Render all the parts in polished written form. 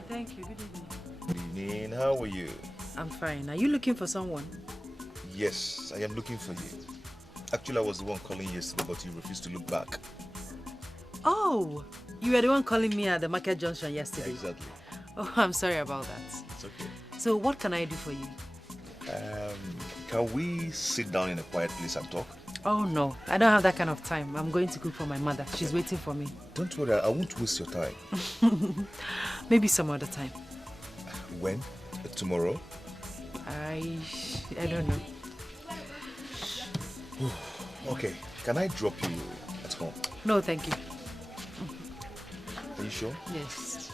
Fine, thank you. Good evening. Good evening. How are you? I'm fine. Are you looking for someone? Yes, I am looking for you. Actually, I was the one calling yesterday, but you refused to look back. Oh, you were the one calling me at the market junction yesterday. Exactly. Oh, I'm sorry about that. It's okay. So what can I do for you? Can we sit down in a quiet place and talk? Oh no, I don't have that kind of time. I'm going to cook for my mother. She's waiting for me. Don't worry, I won't waste your time. Maybe some other time. When? Tomorrow? I don't know. Okay, can I drop you at home? No, thank you. Are you sure? Yes.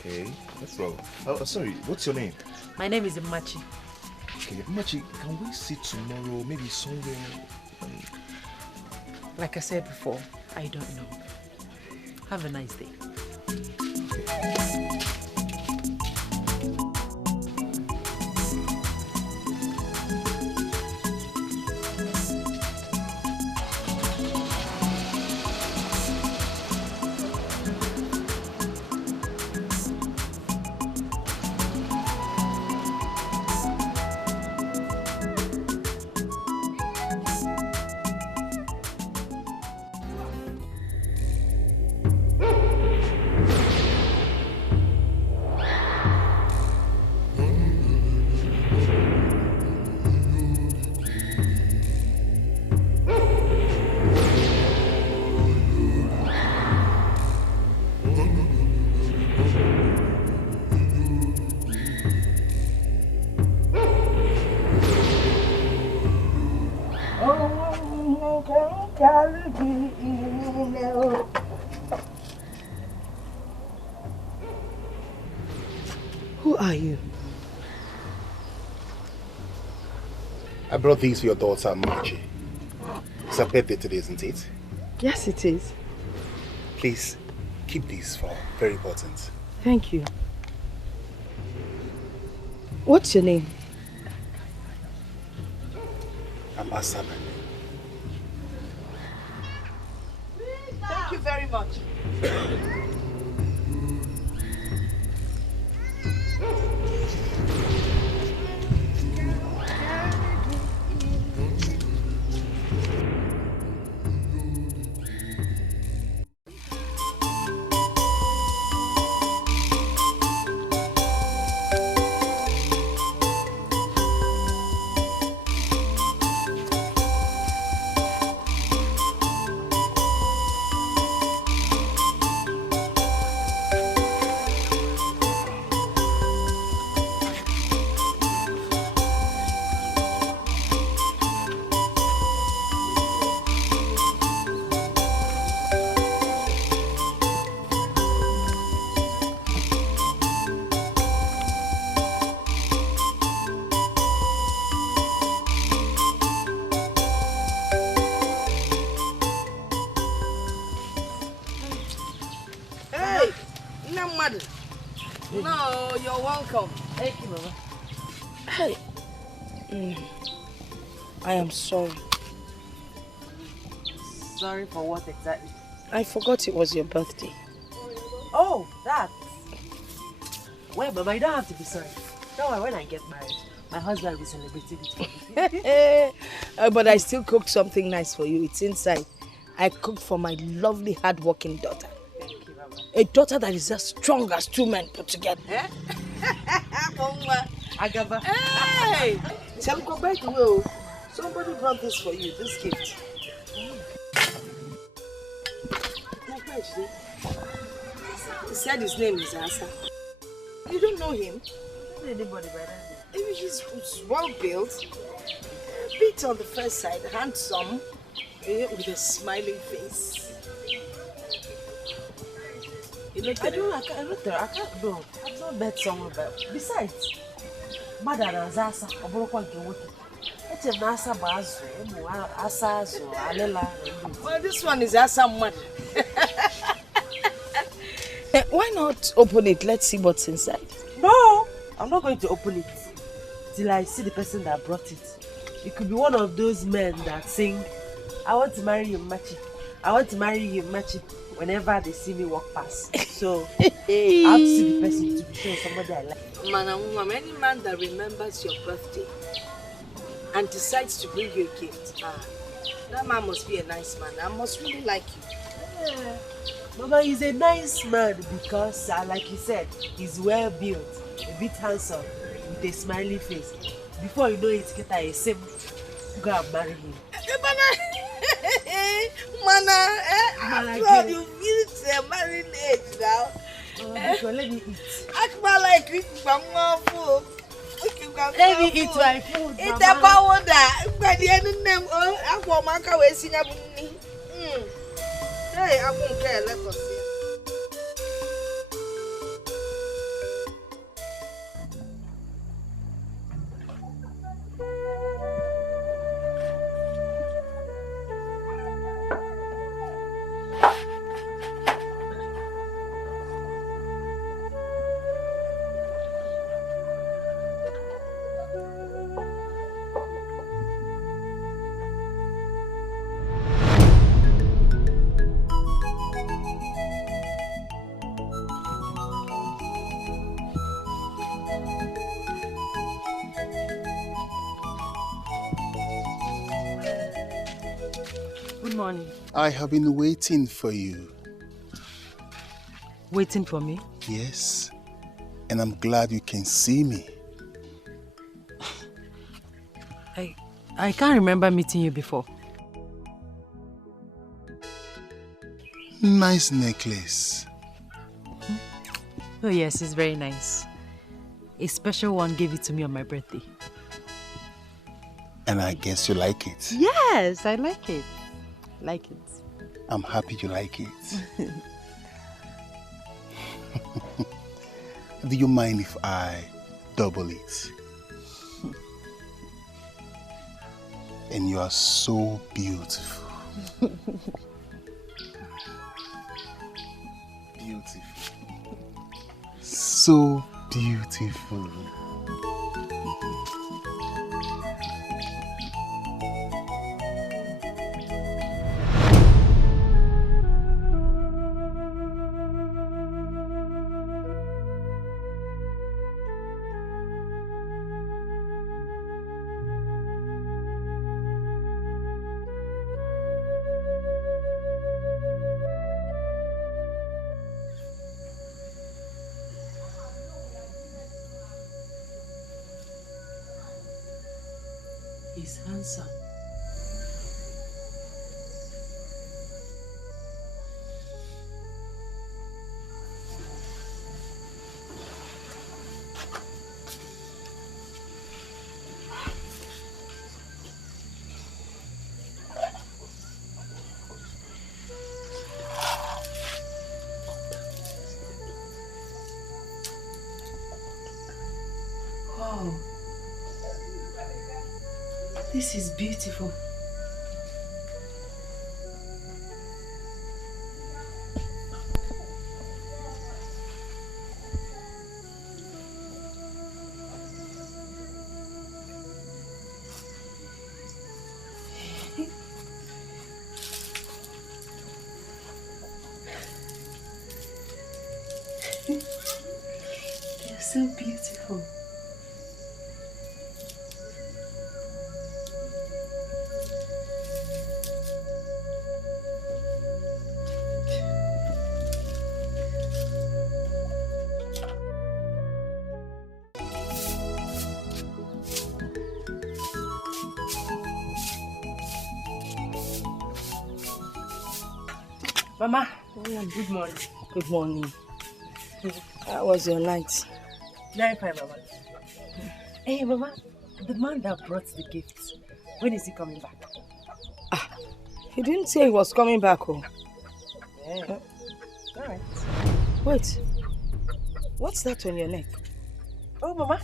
Okay, no problem. Oh, sorry, what's your name? My name is Machi. Okay, Machi, can we sit tomorrow, maybe somewhere? Like I said before, I don't know. Have a nice day. Okay. Who are you? I brought these for your daughter, Machi. It's her birthday today, isn't it? Yes, it is. Please, keep these for her. Very important. Thank you. What's your name? I'm Asabe. Thank you very much. No, you're welcome. Thank you, Mama. Hey. I am sorry. Sorry for what exactly? I forgot it was your birthday. Oh, that. Well, Mama, you don't have to be sorry. Don't worry, when I get married, my husband will be celebrating it for me. But I still cooked something nice for you. It's inside. I cooked for my lovely, hard-working daughter. Thank you, Mama. A daughter that is as strong as two men put together. Agaba. Hey! Tell go back away. Somebody brought this for you, this gift. He said his name is Asa. You don't know him? Anybody by that name? He's well built, a bit on the first side, handsome, with a smiling face. I can't know. I've not met someone, but besides, Mother and Zasa, or Broken Wood. It's a Nasa Bazo, Asa, or Alela. Well, this one is Asa Mad. Why not open it? Let's see what's inside. No, I'm not going to open it till I see the person that brought it. It could be one of those men that sing, I want to marry you, Machi. I want to marry you, Machi. whenever they see me walk past. So I have to see the person to be sure somebody I like. Man and woman, any man that remembers your birthday and decides to bring you a gift, that man must be a nice man. I must really like you. Yeah. Mama, he's a nice man because, like you said, he's well built, a bit handsome, with a smiley face. Before you know it, get a sim, go and marry him. Mana, you reached a married age now. Let me eat. Act like it, Let me eat my food, Mama. Mama. By the end of them, I want my car wasting up. Hey, I won't care. Let us see. Good morning. I have been waiting for you. Waiting for me? Yes. And I'm glad you can see me. I can't remember meeting you before. Nice necklace. Oh yes, it's very nice. A special one gave it to me on my birthday. And I guess you like it. Yes, I like it. Like it. I'm happy you like it. Do you mind if I double it? And you are so beautiful. Beautiful. So beautiful. He's handsome. Wow. This is beautiful. You're so beautiful. Mama, good morning. Good morning. How was your night? Very fine, Mama. Hey, Mama, the man that brought the gifts, when is he coming back? He didn't say he was coming back home. Yeah. All right. Wait. What's that on your neck? Oh, Mama.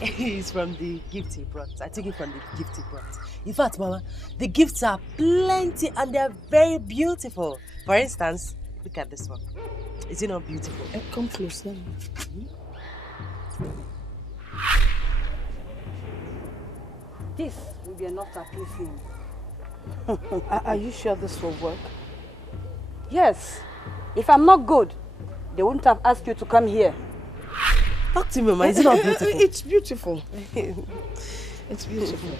It's from the gift he brought. I took it from the gift he brought. In fact, Mama, the gifts are plenty and they're very beautiful. For instance, look at this one. Is it not beautiful? Come closer. This will be enough to appease him. Are you sure this will work? Yes. If I'm not good, they wouldn't have asked you to come here. Talk to me, Mama. Is it not beautiful? It's beautiful. It's beautiful.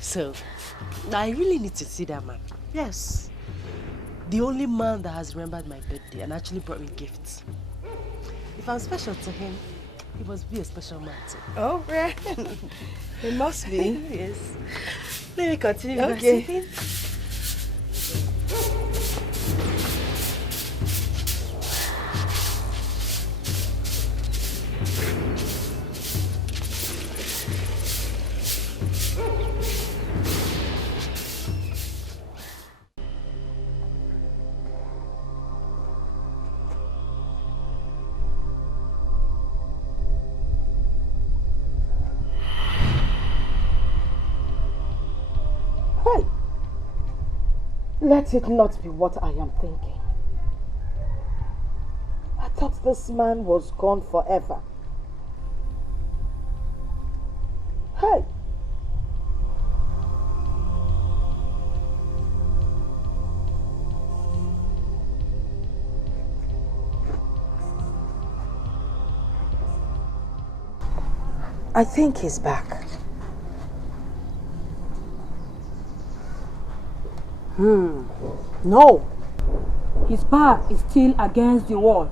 So, I really need to see that man. Yes. The only man that has remembered my birthday and actually brought me gifts. If I'm special to him, he must be a special man too. Oh, right. It must be. Yes. Let me continue with my Okay. sleeping. Hey! Let it not be what I am thinking. I thought this man was gone forever. Hey! I think he's back. No. His back is still against the wall.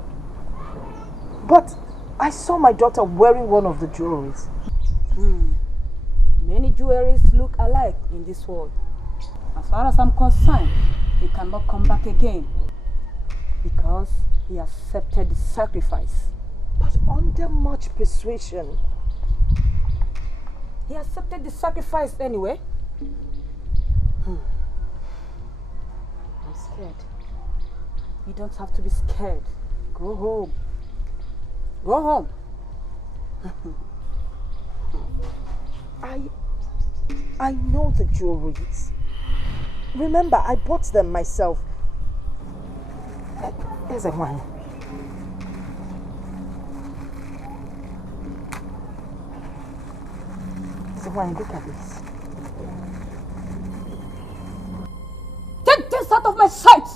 But I saw my daughter wearing one of the jewelries. Many jewelries look alike in this world. As far as I'm concerned, he cannot come back again because he accepted the sacrifice. But under much persuasion, he accepted the sacrifice anyway. I'm scared. You don't have to be scared. Go home. Go home. I know the jewelries. Remember, I bought them myself. Here's a one. So when look at this. Take this out of my sight!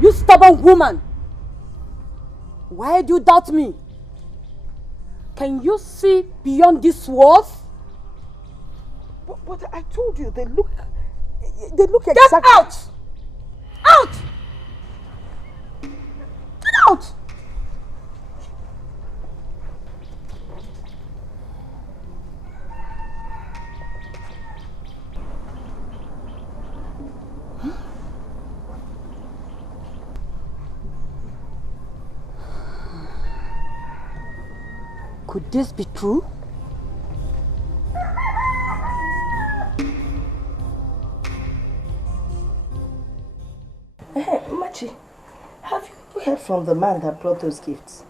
You stubborn woman! Why do you doubt me? Can you see beyond these walls? But I told you, they look exactly... Get out! Out! Get out! Could this be true? Hey, Machi, have you heard from the man that brought those gifts?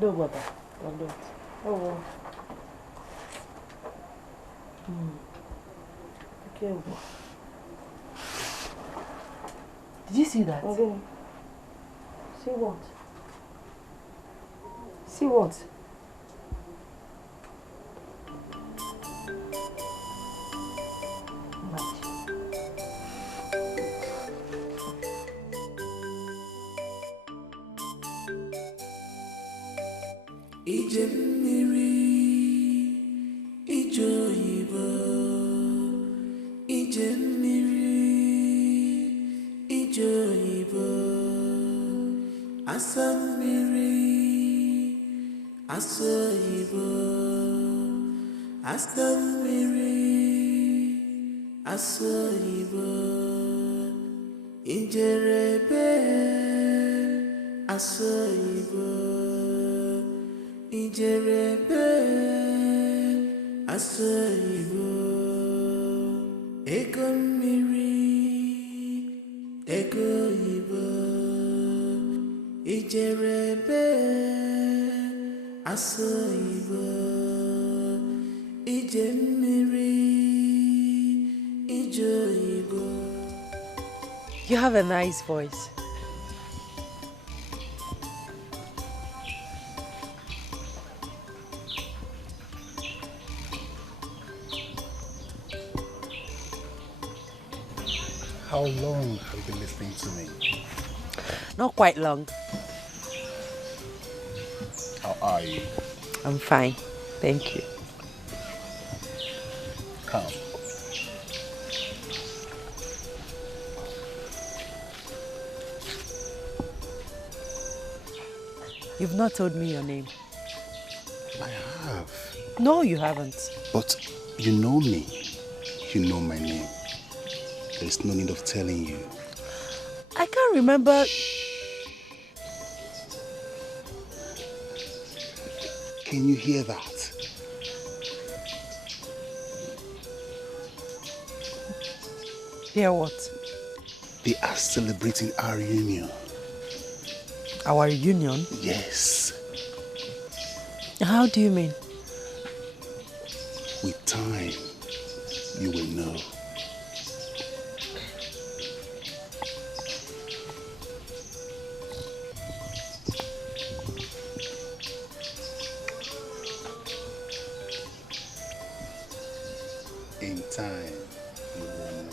No, Mother. I'm not. Oh, well. Okay. Did you see that? Okay. See what? See what? Ije mmiri, ije oyibo, ije mmiri, ije oyibo, asa mmiri, asa oyibo, asa mmiri, asa oyibo, ijerebe, asa oyibo. Ijerebe asoyibo ego mmiri ego oyibo ijerebe asoyibo ije mmiri ije oyibo. You have a nice voice. How long have you been listening to me? Not quite long. How are you? I'm fine. Thank you. Come. You've not told me your name. I have. No, you haven't. But you know me. You know my name. There's no need of telling you. I can't remember. Can you hear that? Hear what? They are celebrating our reunion. Our reunion? Yes. How do you mean? With time, you will know. In time, you will know.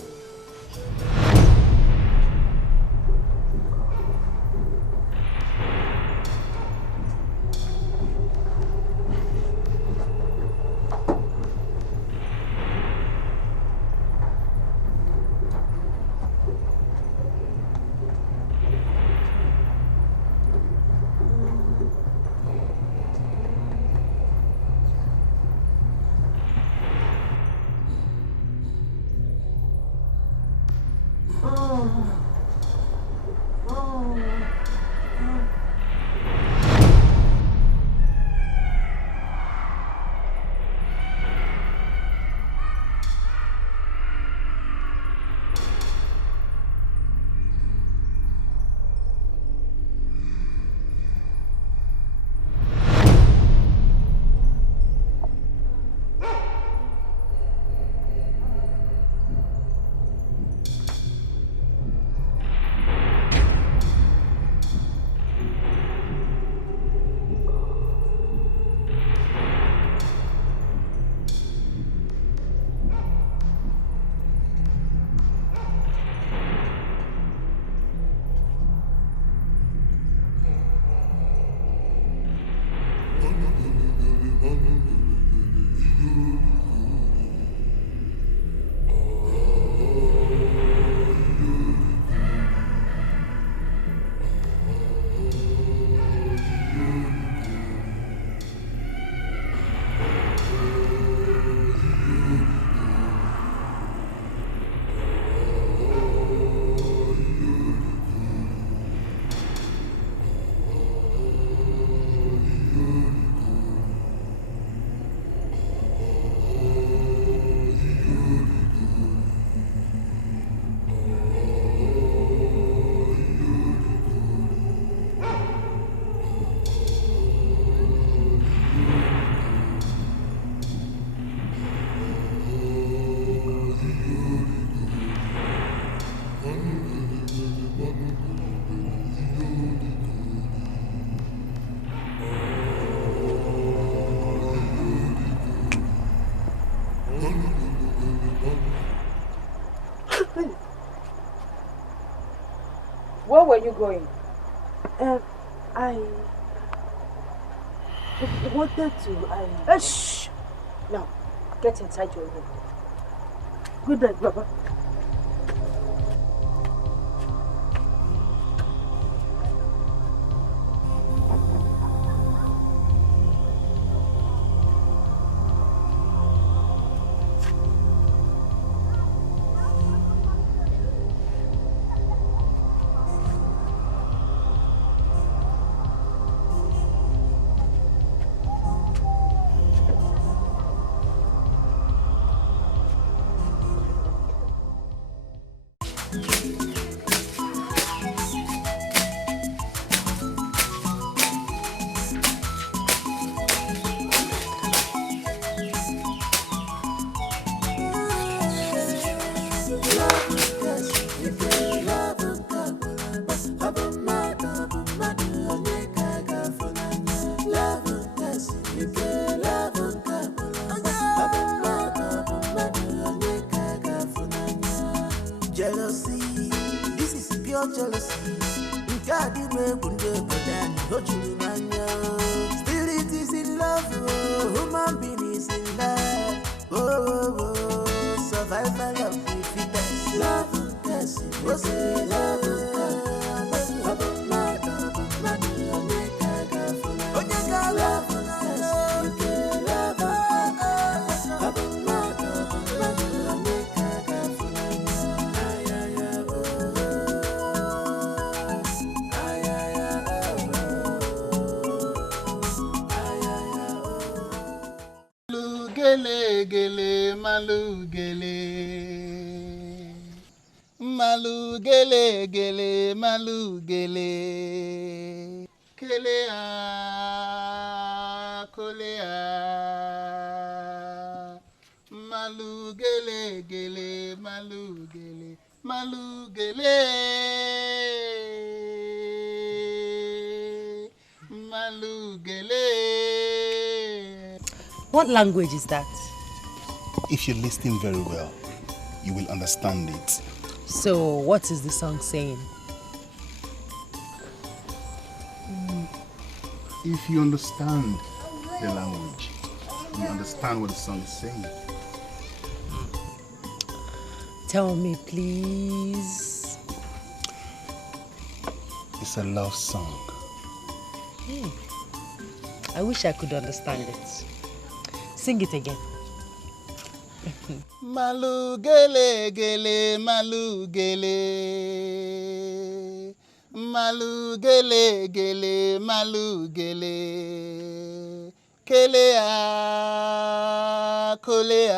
Where were you going? I wanted to. Shh! Now, get inside your room. Good night, Baba. jealousy. God, you may wonder, but then you spirit is in love, human being is in love. Survival of the fittest. Love, yes, love, Gele gele malu gele malu gele gele malu gele kele a kole a malu gele gele malu gele malu gele malu gele. What language is that? If you listen very well, you will understand it. So, what is the song saying? If you understand the language, you understand what the song is saying. Tell me, please. It's a love song. I wish I could understand it. Sing it again. Malu gele gele malu gele malu gele gele malu gele kele a kole a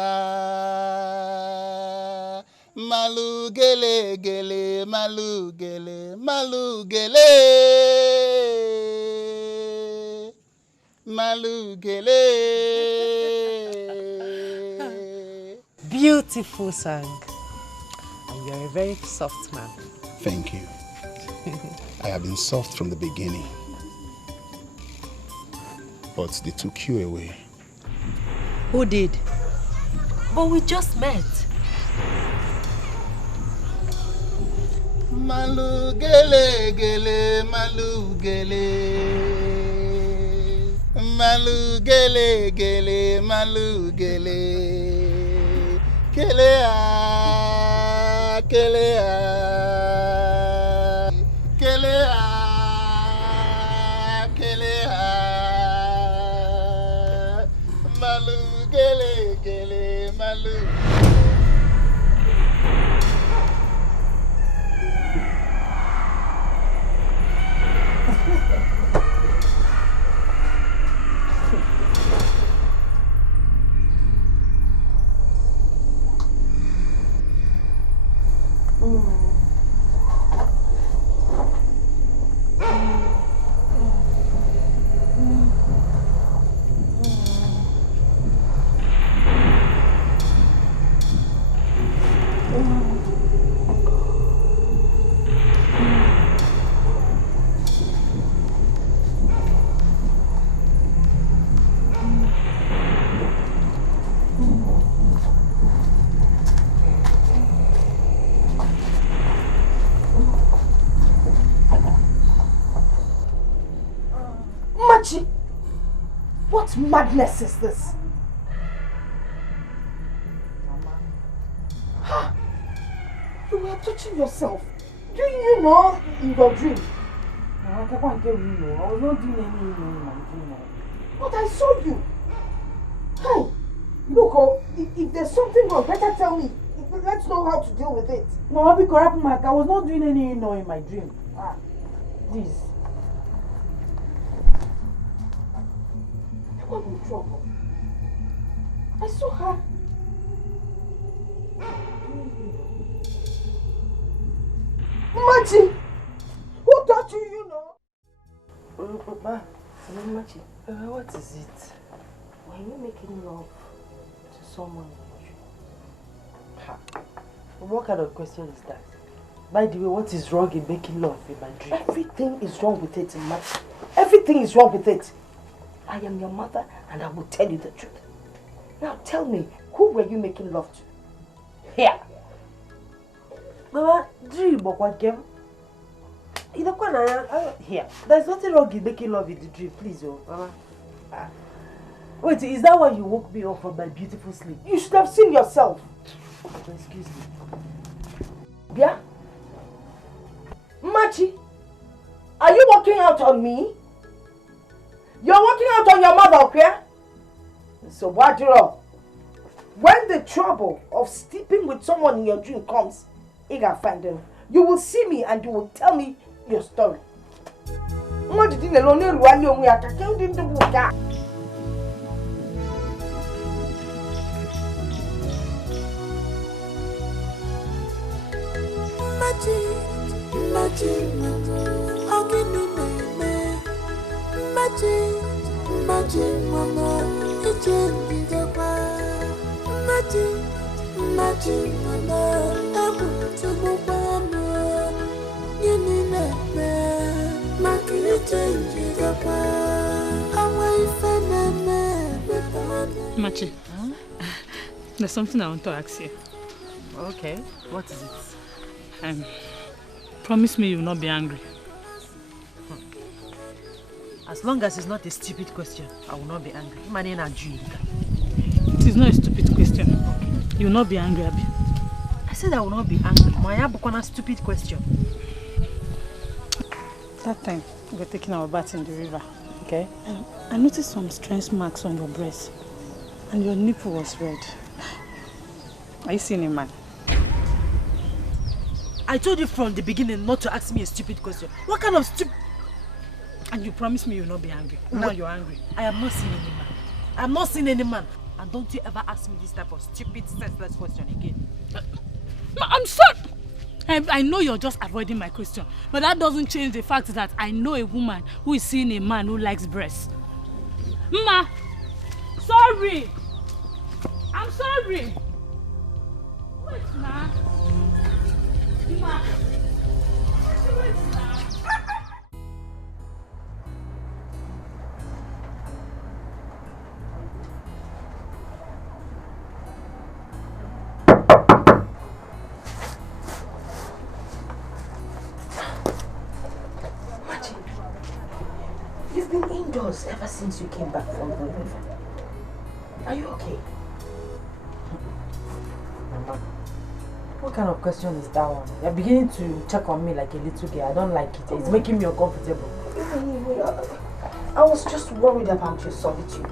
malu gele gele malu gele malu gele malu gele. Beautiful song. And you're a very soft man. Thank you. I have been soft from the beginning. But they took you away. Who did? But we just met. Malu gele gele malu gele malu gele gele malu gele kele a kele a kele a kele a malu gele gele malu. What madness is this? Mama. You were touching yourself. Do you know in your dream? I can't get you. I was not doing anything in my dream. But I saw you. Hey, look, if there's something wrong, better tell me. Let's know how to deal with it. No, I'll be correct, Mark. I was not doing anything in my dream. Please. I'm in trouble. I saw her. Machi! Who taught you, you know? Papa, Machi, what is it? Were you making love to someone? What kind of question is that? By the way, what is wrong in making love in my dream? Everything is wrong with it, Machi. Everything is wrong with it. I am your mother and I will tell you the truth. Now tell me, who were you making love to? Here. Mama, dream of what game? Here, there's nothing wrong in making love in the dream, please, oh, Mama. Wait, is that why you woke me up from my beautiful sleep? You should have seen yourself. Excuse me. Yeah? Machi, are you walking out on me? You're walking out on your mother, okay? So what do you know? When the trouble of sleeping with someone in your dream comes, you can find them. You will see me and you will tell me your story. What did you know? Machi, there's something I want to ask you. Okay, what is it? Promise me you will not be angry. As long as it's not a stupid question, I will not be angry. It is not a stupid question. You will not be angry, Abi. I said I will not be angry. My stupid question. That time we were taking our bath in the river. Okay. I noticed some strange marks on your breast, and your nipple was red. Are you seeing a man? I told you from the beginning not to ask me a stupid question. What kind of stupid? And you promised me you will not be angry. Now you're angry. I have not seen any man. I have not seen any man. And don't you ever ask me this type of stupid, senseless question again. I'm sorry. I know you're just avoiding my question, but that doesn't change the fact that I know a woman who is seeing a man who likes breasts. Ma, sorry. I'm sorry. Wait, Ma. Ma. Wait, Ma. You've been indoors ever since you came back from the river. Are you okay? Mama, what kind of question is that one? You're beginning to check on me like a little girl. I don't like it. It's making me uncomfortable. I was just worried about your solitude.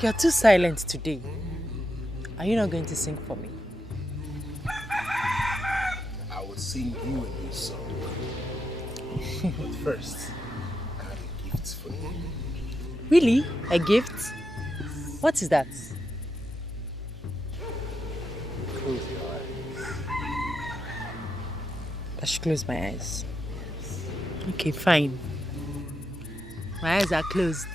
You're too silent today. Are you not going to sing for me? I will sing you a new song. But first, I have a gift for you. Really? A gift? What is that? Close your eyes. I should close my eyes. Okay, fine. My eyes are closed.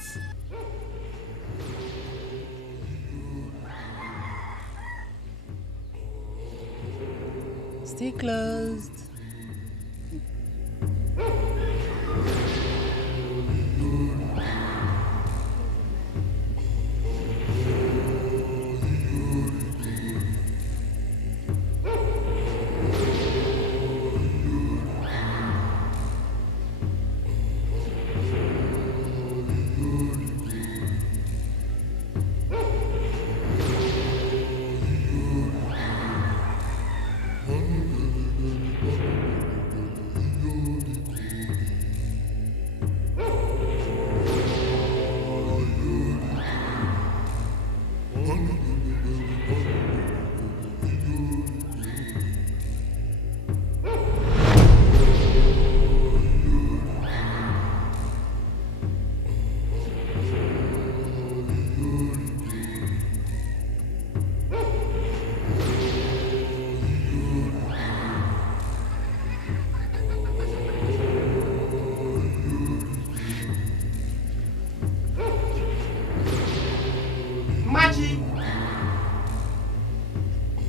Stay closed.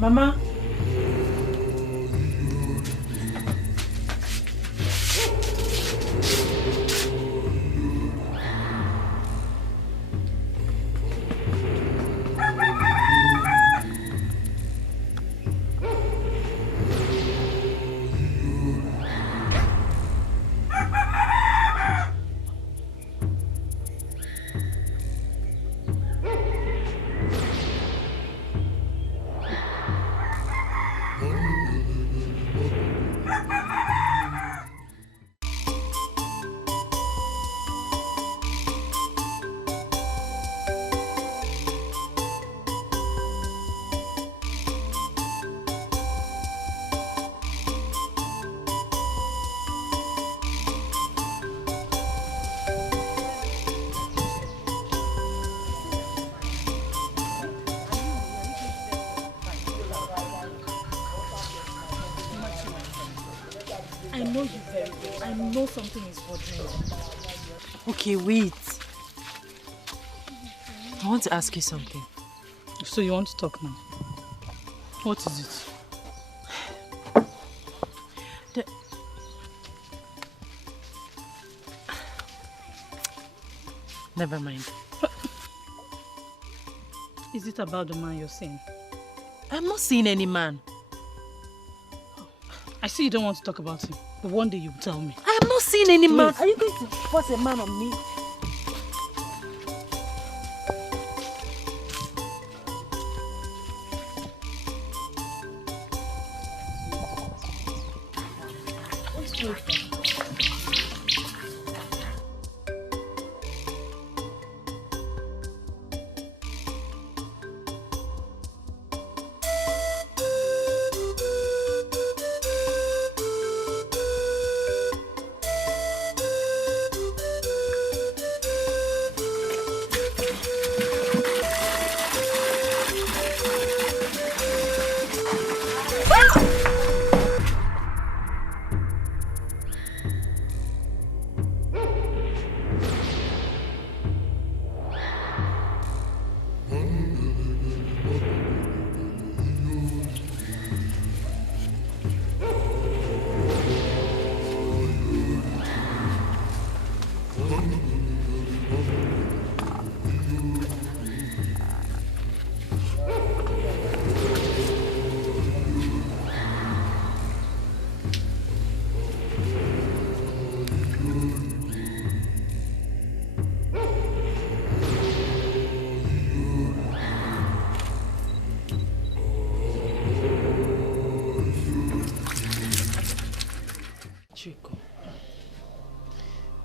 Mama. I know you very well. I know something is bothering you. Okay, wait. I want to ask you something. So you want to talk now? What is it? Never mind. Is it about the man you're seeing? I'm not seeing any man. I see you don't want to talk about him, but one day you'll tell me. I am not seeing any man. Are you going to force a man on me?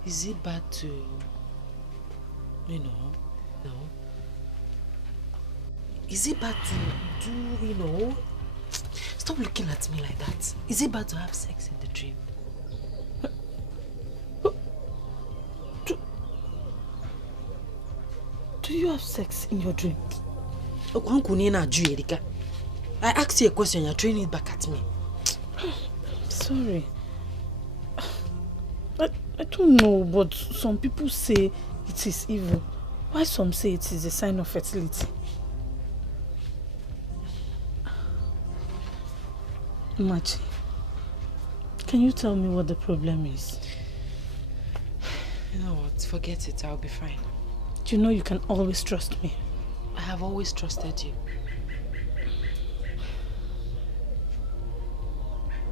Is it bad to, no? Is it bad to do, Stop looking at me like that. Is it bad to have sex in the dream? Do you have sex in your dream? I asked you a question, you're throwing it back at me. Sorry. I don't know, but some people say it is evil. Why some say it is a sign of fertility? Machi, can you tell me what the problem is? You know what? Forget it. I'll be fine. You know you can always trust me. I have always trusted you.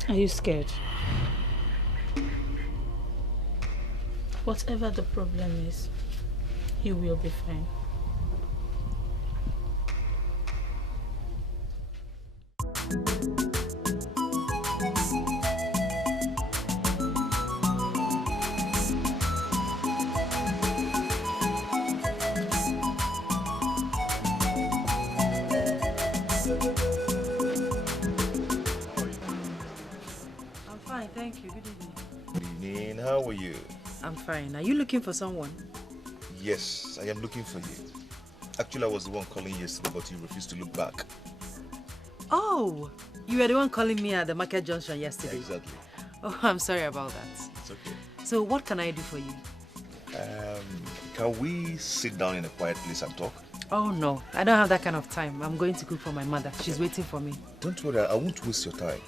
Are you scared? Whatever the problem is, you will be fine. I'm fine, thank you. Good evening. Good evening. How are you? I'm fine. Are you looking for someone? Yes, I am looking for you. Actually, I was the one calling yesterday, but you refused to look back. Oh, you were the one calling me at the market junction yesterday. Exactly. Oh, I'm sorry about that. It's okay. So what can I do for you? Can we sit down in a quiet place and talk? Oh no, I don't have that kind of time. I'm going to cook for my mother. She's waiting for me. Don't worry, I won't waste your time.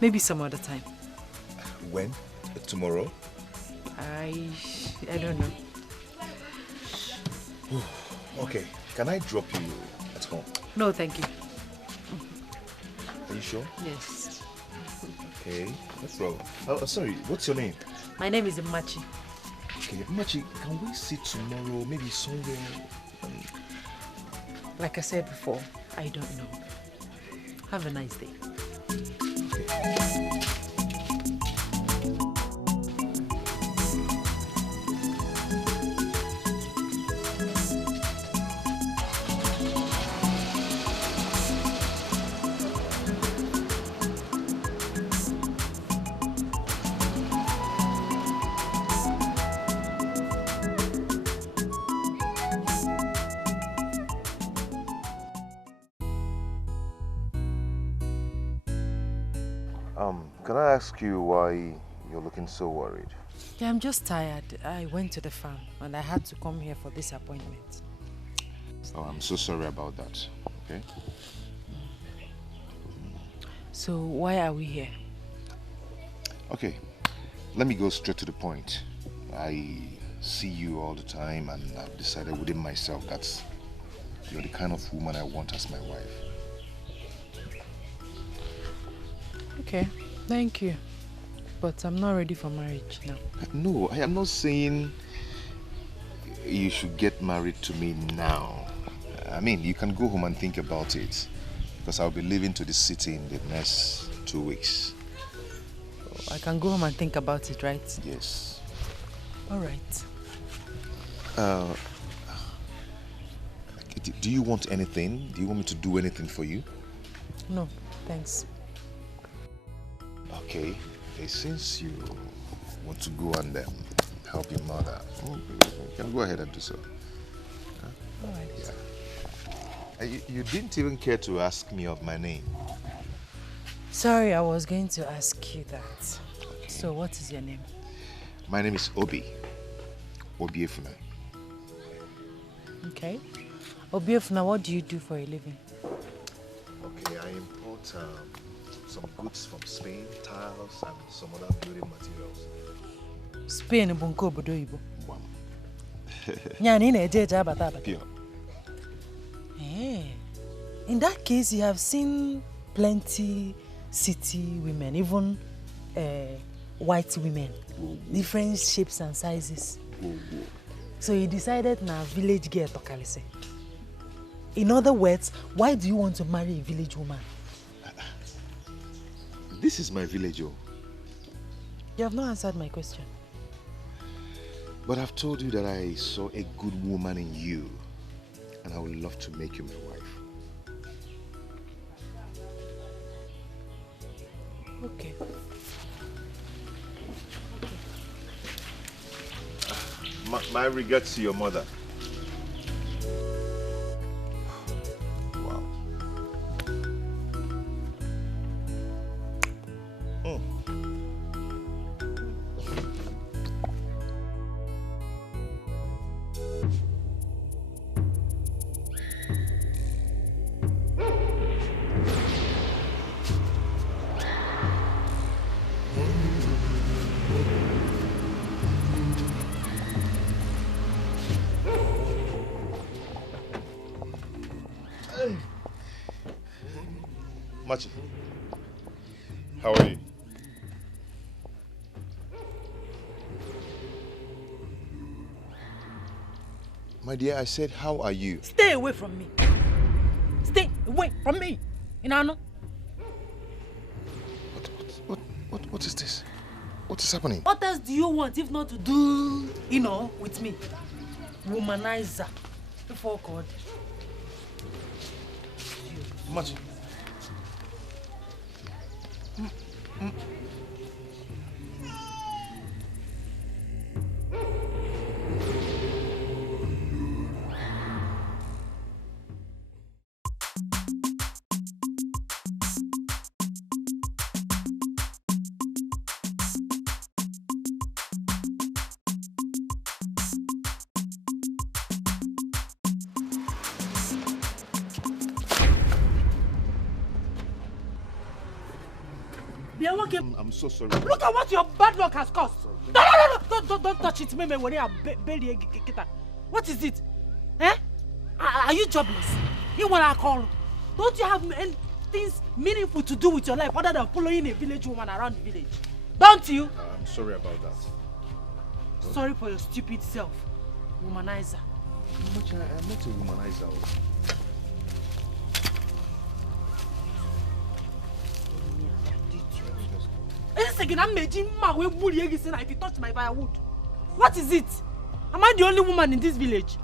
Maybe some other time. When? Tomorrow? I don't know. Okay, can I drop you at home? No, thank you. Are you sure? Yes. Okay, no problem. Oh, sorry, what's your name? My name is Machi. Okay, Machi, can we see tomorrow, maybe somewhere? Like I said before, I don't know. Have a nice day. Okay. Can I ask you why you're looking so worried? Yeah, I'm just tired. I went to the farm and I had to come here for this appointment. Oh, I'm so sorry about that, okay? So why are we here? Okay, let me go straight to the point. I see you all the time and I've decided within myself that you're the kind of woman I want as my wife. Okay, thank you. But I'm not ready for marriage now. No, I am not saying you should get married to me now. I mean, you can go home and think about it because I'll be leaving to the city in the next 2 weeks. I can go home and think about it, right? Yes. All right. Do you want anything? Do you want me to do anything for you? No, thanks. Okay. Since you want to go and help your mother, you can go ahead and do so. Huh? All right. Yeah. You didn't even care to ask me of my name. Sorry, I was going to ask you that. Okay. So what is your name? My name is Obi. Obiefuna. Okay. Obiefuna, what do you do for a living? Okay, I import some goods from Spain, tiles and some other building materials. Spain is obodo Igbo. Nyani na-eje abata abata. Pure. In that case, you have seen plenty city women, even white women, different shapes and sizes. So you decided na village girl to Kalise. In other words, why do you want to marry a village woman? This is my village, oh. You have not answered my question. But I've told you that I saw a good woman in you, and I would love to make you my wife. Okay. My regards to your mother. Wow. Machi, how are you? My dear, I said, how are you? Stay away from me. Stay away from me. Inano. What is this? What is happening? What else do you want if not to do, with me? Womanizer. Before God. Machi. I'm so sorry. Look at what your bad luck has caused. No, don't touch it. What is it? Eh? Are you jobless? You want to call? Don't you have things meaningful to do with your life other than following a village woman around the village? Don't you? I'm sorry about that. Sorry for your stupid self, womanizer. I'm not a womanizer. If you touch my firewood, what is it? Am I the only woman in this village?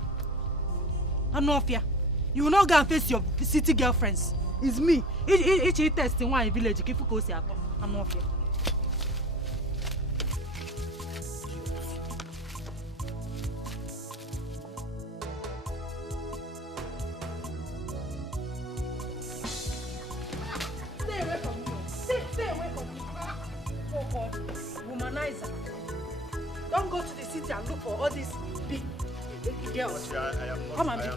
I'm not fear. You will not go and face your city girlfriends. It's me. Each test in one village. I'm not fear. Stay away from me. Stay away from me. Oh God, womanizer. Don't go to the city and look for all these big girls. I am not a womanizer.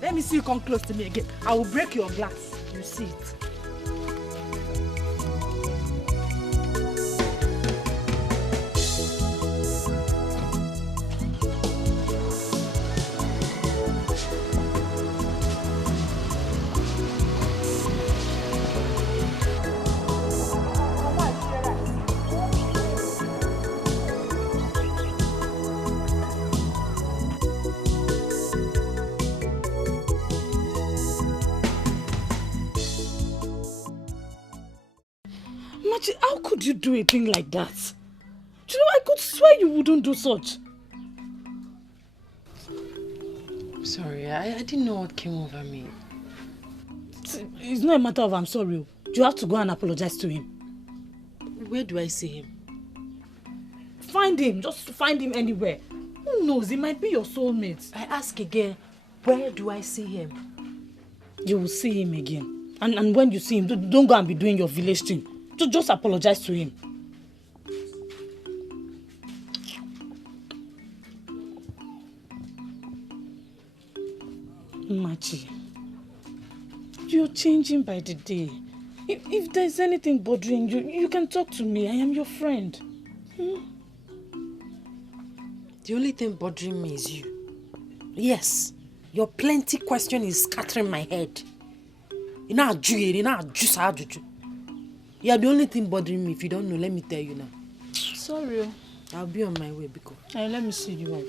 Let me see you come close to me again. I will break your glass. You see it. How could you do a thing like that? You know, I could swear you wouldn't do such. Sorry, I didn't know what came over me. It's not a matter of I'm sorry. You have to go and apologize to him. Where do I see him? Find him. Just find him anywhere. Who knows? He might be your soulmate. I ask again, where do I see him? You will see him again. And when you see him, don't go and be doing your village thing. Just apologize to him. Machi, you're changing by the day. If there's anything bothering you, you can talk to me. I am your friend. The only thing bothering me is you. Yes, your plenty question is scattering my head. You are the only thing bothering me. If you don't know, let me tell you now. Sorry. I'll be on my way, Biko. Let me see you off.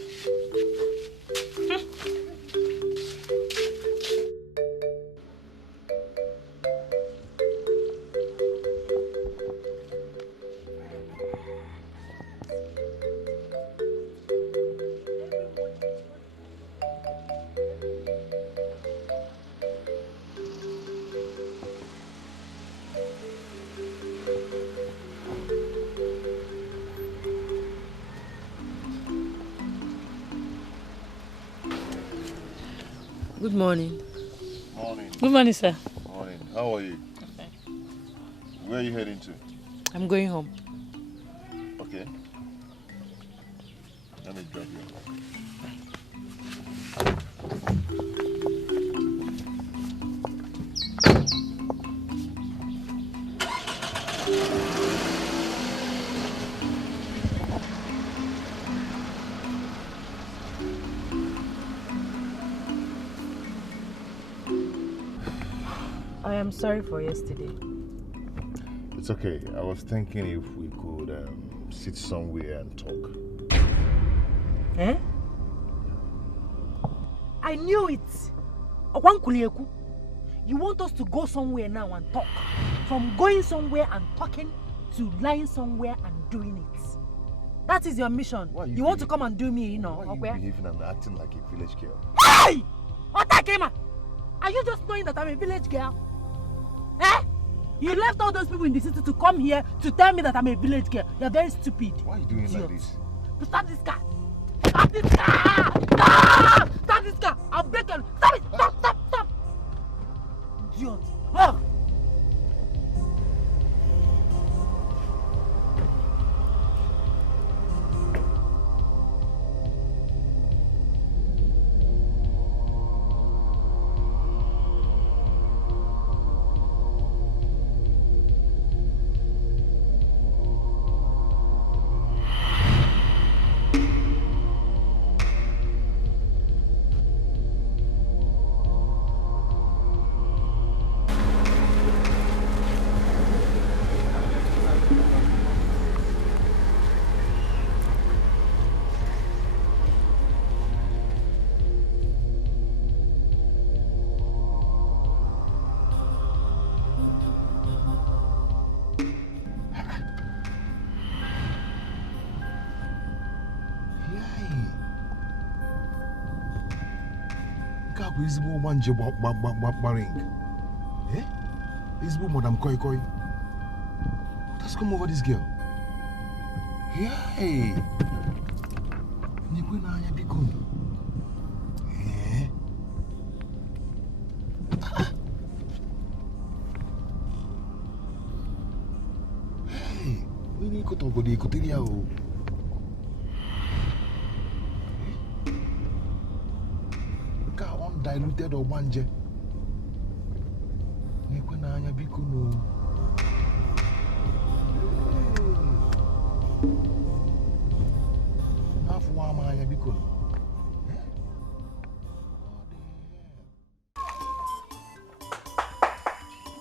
Good morning. Morning. Good morning, sir. Morning. How are you? Okay. Where are you heading to? I'm going home. Okay. Let me drop you. I am sorry for yesterday. It's okay. I was thinking if we could sit somewhere and talk. Eh? I knew it. You want us to go somewhere now and talk. From going somewhere and talking to lying somewhere and doing it. That is your mission. You want to come and do me, you know. Why are you behaving and acting like a village girl? Hey! Otakema! Are you just knowing that I'm a village girl? Eh? You left all those people in the city to come here to tell me that I'm a village girl. You're very stupid. Why are you doing like this? Stop this car! Stop this car! Stop! Stop this car! I'll break you! Stop it! Stop! Idiot! Oh! is one job marrying. Eh? Is Madam Koi Koi. What has come over this girl? Hey. Nikuna anya bikon. Eh? Hey, we need to talk about the Kotiria. Undiluted or wanje. Nikuna anya bikon.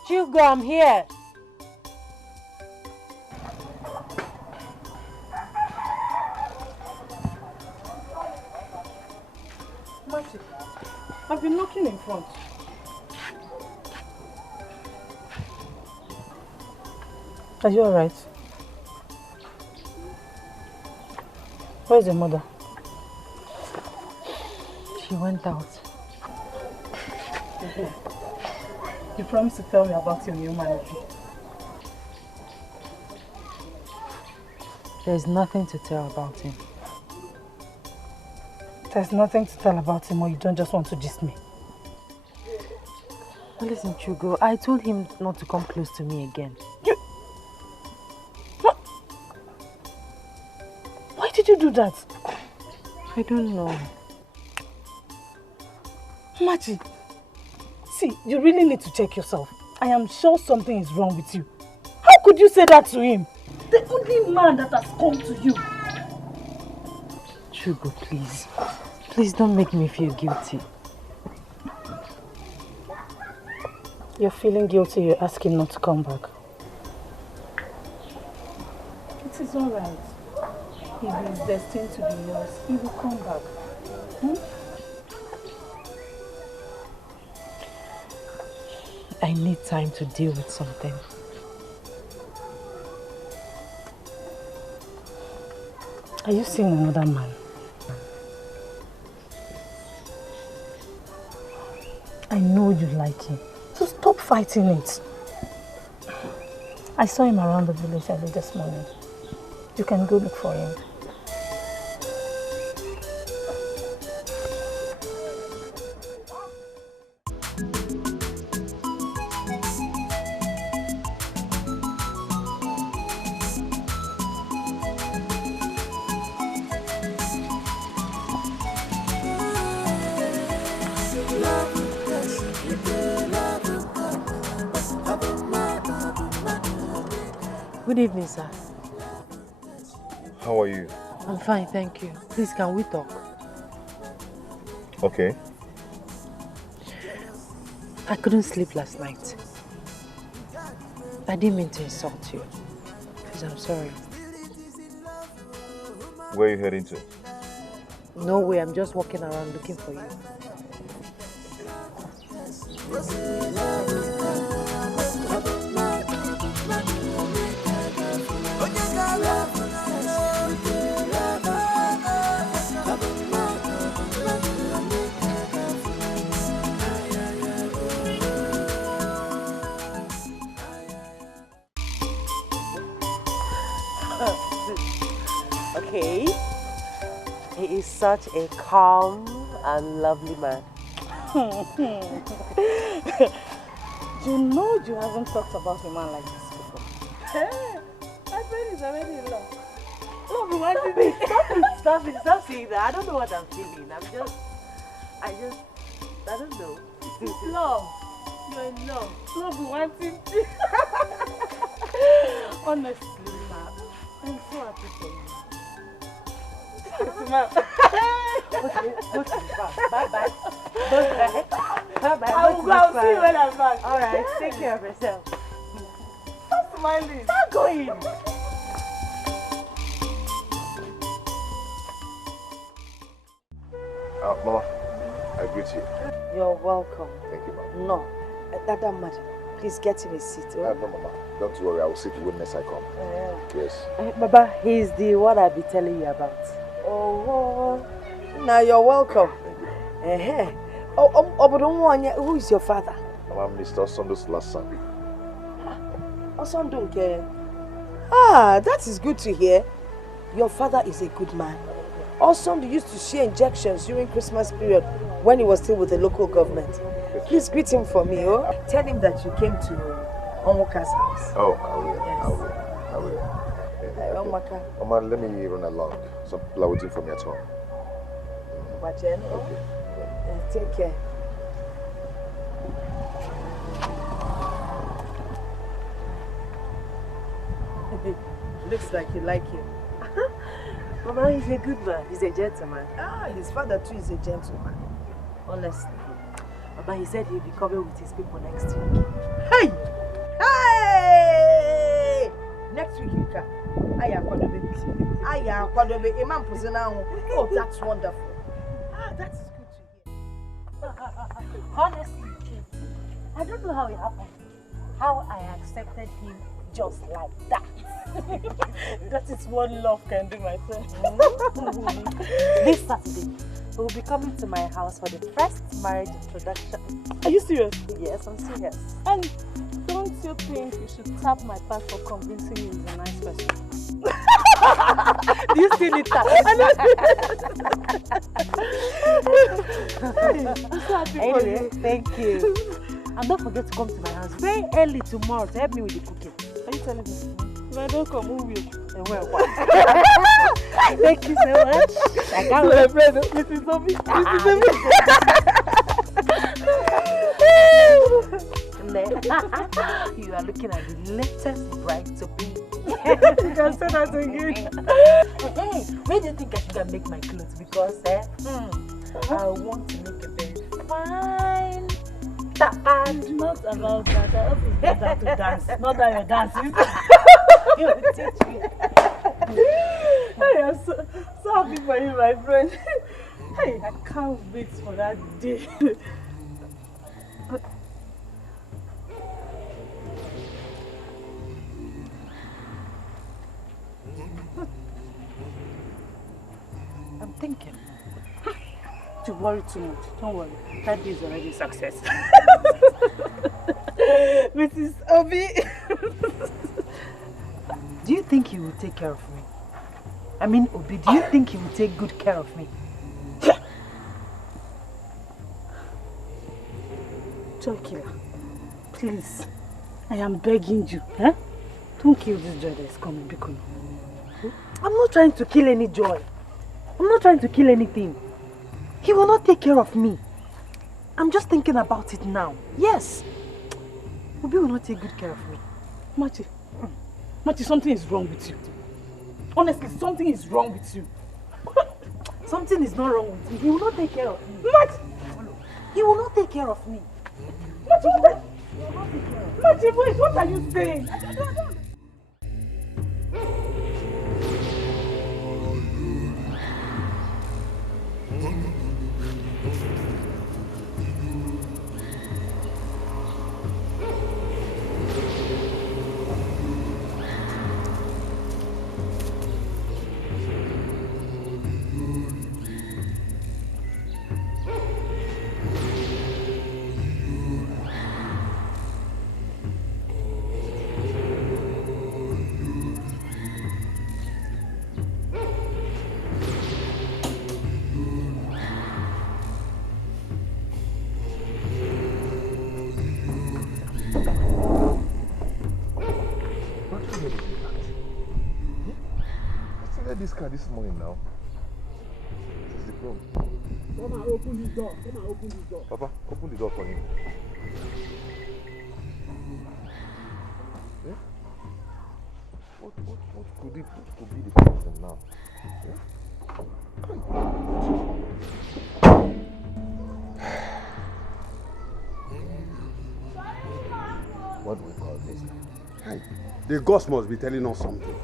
Hugo, I'm here. Marty, I've been knocking in front. Are you alright? Where's your mother? She went out. You promised to tell me about your new manager. There's nothing to tell about him. There's nothing to tell about him, or you don't just want to diss me? Well, listen, Chugo, I told him not to come close to me again. Why did you do that? I don't know. Machi, see, you really need to check yourself. I am sure something is wrong with you. How could you say that to him? The only man that has come to you. Chugo, please. Please don't make me feel guilty. You're feeling guilty, you ask him not to come back. It is alright. If he is destined to be yours, he will come back. I need time to deal with something. Are you seeing another man? I know you like him, so stop fighting it. I saw him around the village early this morning. You can go look for him. Good evening, sir. How are you? I'm fine, thank you. Please, can we talk? Okay. I couldn't sleep last night. I didn't mean to insult you. Please, I'm sorry. Where are you heading to? No way, I'm just walking around looking for you. Okay. He is such a calm and lovely man. You know you haven't talked about a man like this before. Hey, my friend is already in love. Stop it, stop saying that. I don't know what I'm feeling. I don't know. It's love. You're in love. Love wanting. Honestly, ma, I'm so happy for you. Ma. Bye-bye. I will go and see you when I'm back. Alright, take care of yourself. Stop smiling. Stop going. Mama, I greet you. You're welcome. Thank you, Mama. No, that madam, please get him a seat. No, Mama. Don't worry, I will sit when next I come. Yes. Baba, he's the one I'll be telling you about. Oh, now you're welcome. Who is your father? I'm Mr. Osondo's last son. Osondunke. Ah, that is good to hear. Your father is a good man. Osondo used to share injections during Christmas period when he was still with the local government. Please greet him for me, oh. Tell him that you came to Onwaka's house. Oh, I will. Yes. I will. Onwaka. Oma, let me run along. Some people are waiting for me at home. Okay. Take care. Looks like you like him. Mama, he's a good man. He's a gentleman. Ah, his father too is a gentleman. Honestly. Mama, he said he'll be coming with his people next week. Hey! Hey! Next week you come. Imam Puzina. Oh, that's wonderful. Ah, that is good to hear. Honestly, I don't know how it happened. How I accepted him just like that. That is what love can do, my friend. This Saturday, we'll be coming to my house for the first marriage introduction. Are you serious? Yes, I'm serious. And don't you think you should tap my part for convincing you he's a nice person? Do you still need that? I'm so happy for Anyway, you. thank you. And don't forget to come to my house very early tomorrow to help me with the cooking. Are you telling me? If I don't come, who will? Well, thank you so much. I can't wait. My friend, Mrs. Obi. Mrs. Obi. You are looking at the latest bride to be. You can say that again. Hey, where do you think I should make my clothes? Because I want to make a very fine It's not about that. I hope it's not that to dance. Not that you're dancing. You will teach me. I am so happy for you, my friend. Hey, I can't wait for that day. I'm thinking. You worry too much. Don't worry. That day is already a success. Mrs. Obi. Do you think he will take care of me? I mean, Obi, do you think he will take good care of me? Chokila, please. I am begging you. Eh? Don't kill this joy that is coming, Bikono. I'm not trying to kill any joy. I'm not trying to kill anything. He will not take care of me. I'm just thinking about it now. Yes. Obi will not take good care of me. Machi, something is wrong with you. Honestly, something is wrong with you. Something is not wrong with me. He will not take care of me. Machi! He will not take care of me. Machi, wait, what are you saying? This car this morning now. This is the problem. Come and open this door. Papa, open the door for him. Yeah? What could be the problem now? Yeah? What do we call this? Hey, the ghost must be telling us something.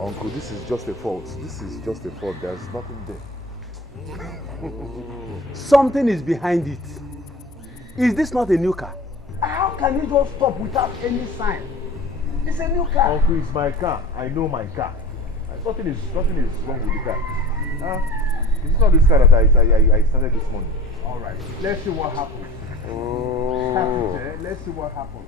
Uncle, this is just a fault. This is just a fault. There's nothing there. Something is behind it. Is this not a new car? How can you just stop without any sign? It's a new car. Uncle, it's my car. I know my car. Nothing is wrong with the car. This is not this car that I started this morning. All right, let's see what happens. Oh. Let's see what happens.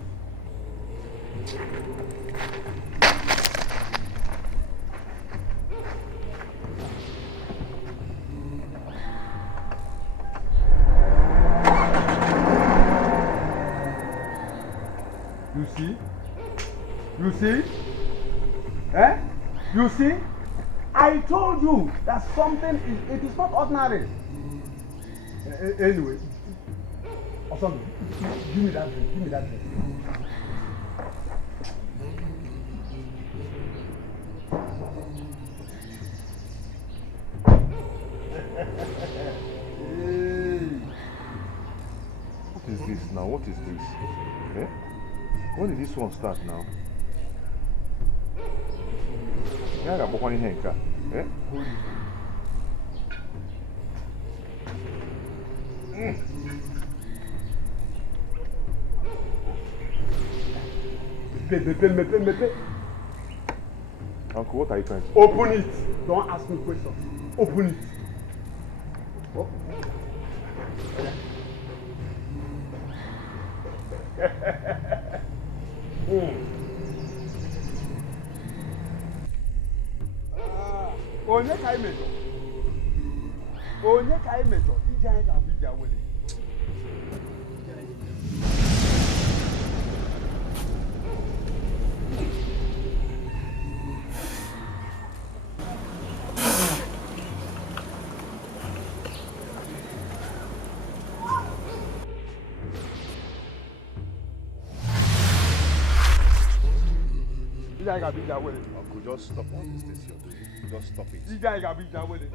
You see? You see? Eh? You see? I told you that something is, it is not ordinary. Anyway, or something. Give me that drink. Give me that drink. What is this now? What is this? Eh? When did this one start now? Yeah, I got one in here. Eh? Me. Uncle, what are you trying to do? Open it. Don't ask me questions. Open it. Oh. Onye ka imejo. Onye ka imejo. Ije anyị ga-abụ ije awele. Uncle, just stop all this things you're doing. Just stop it. Ije anyị ga-abụ ije awele.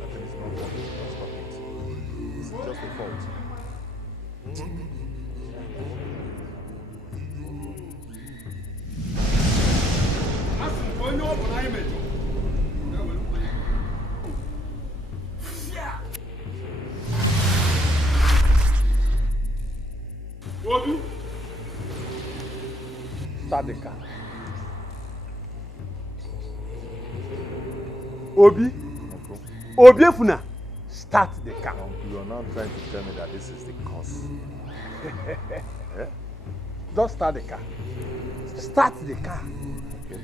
Nothing is not working. Just stop it. It's just a fault. Asị onye ọ bụ na anyị mejọ. Obi. Start the car. Obi. Uncle. Obi Efuna. Start the car. Uncle, you're now trying to tell me that this is the cause. Eh? Just start the car. Start the car. Okay.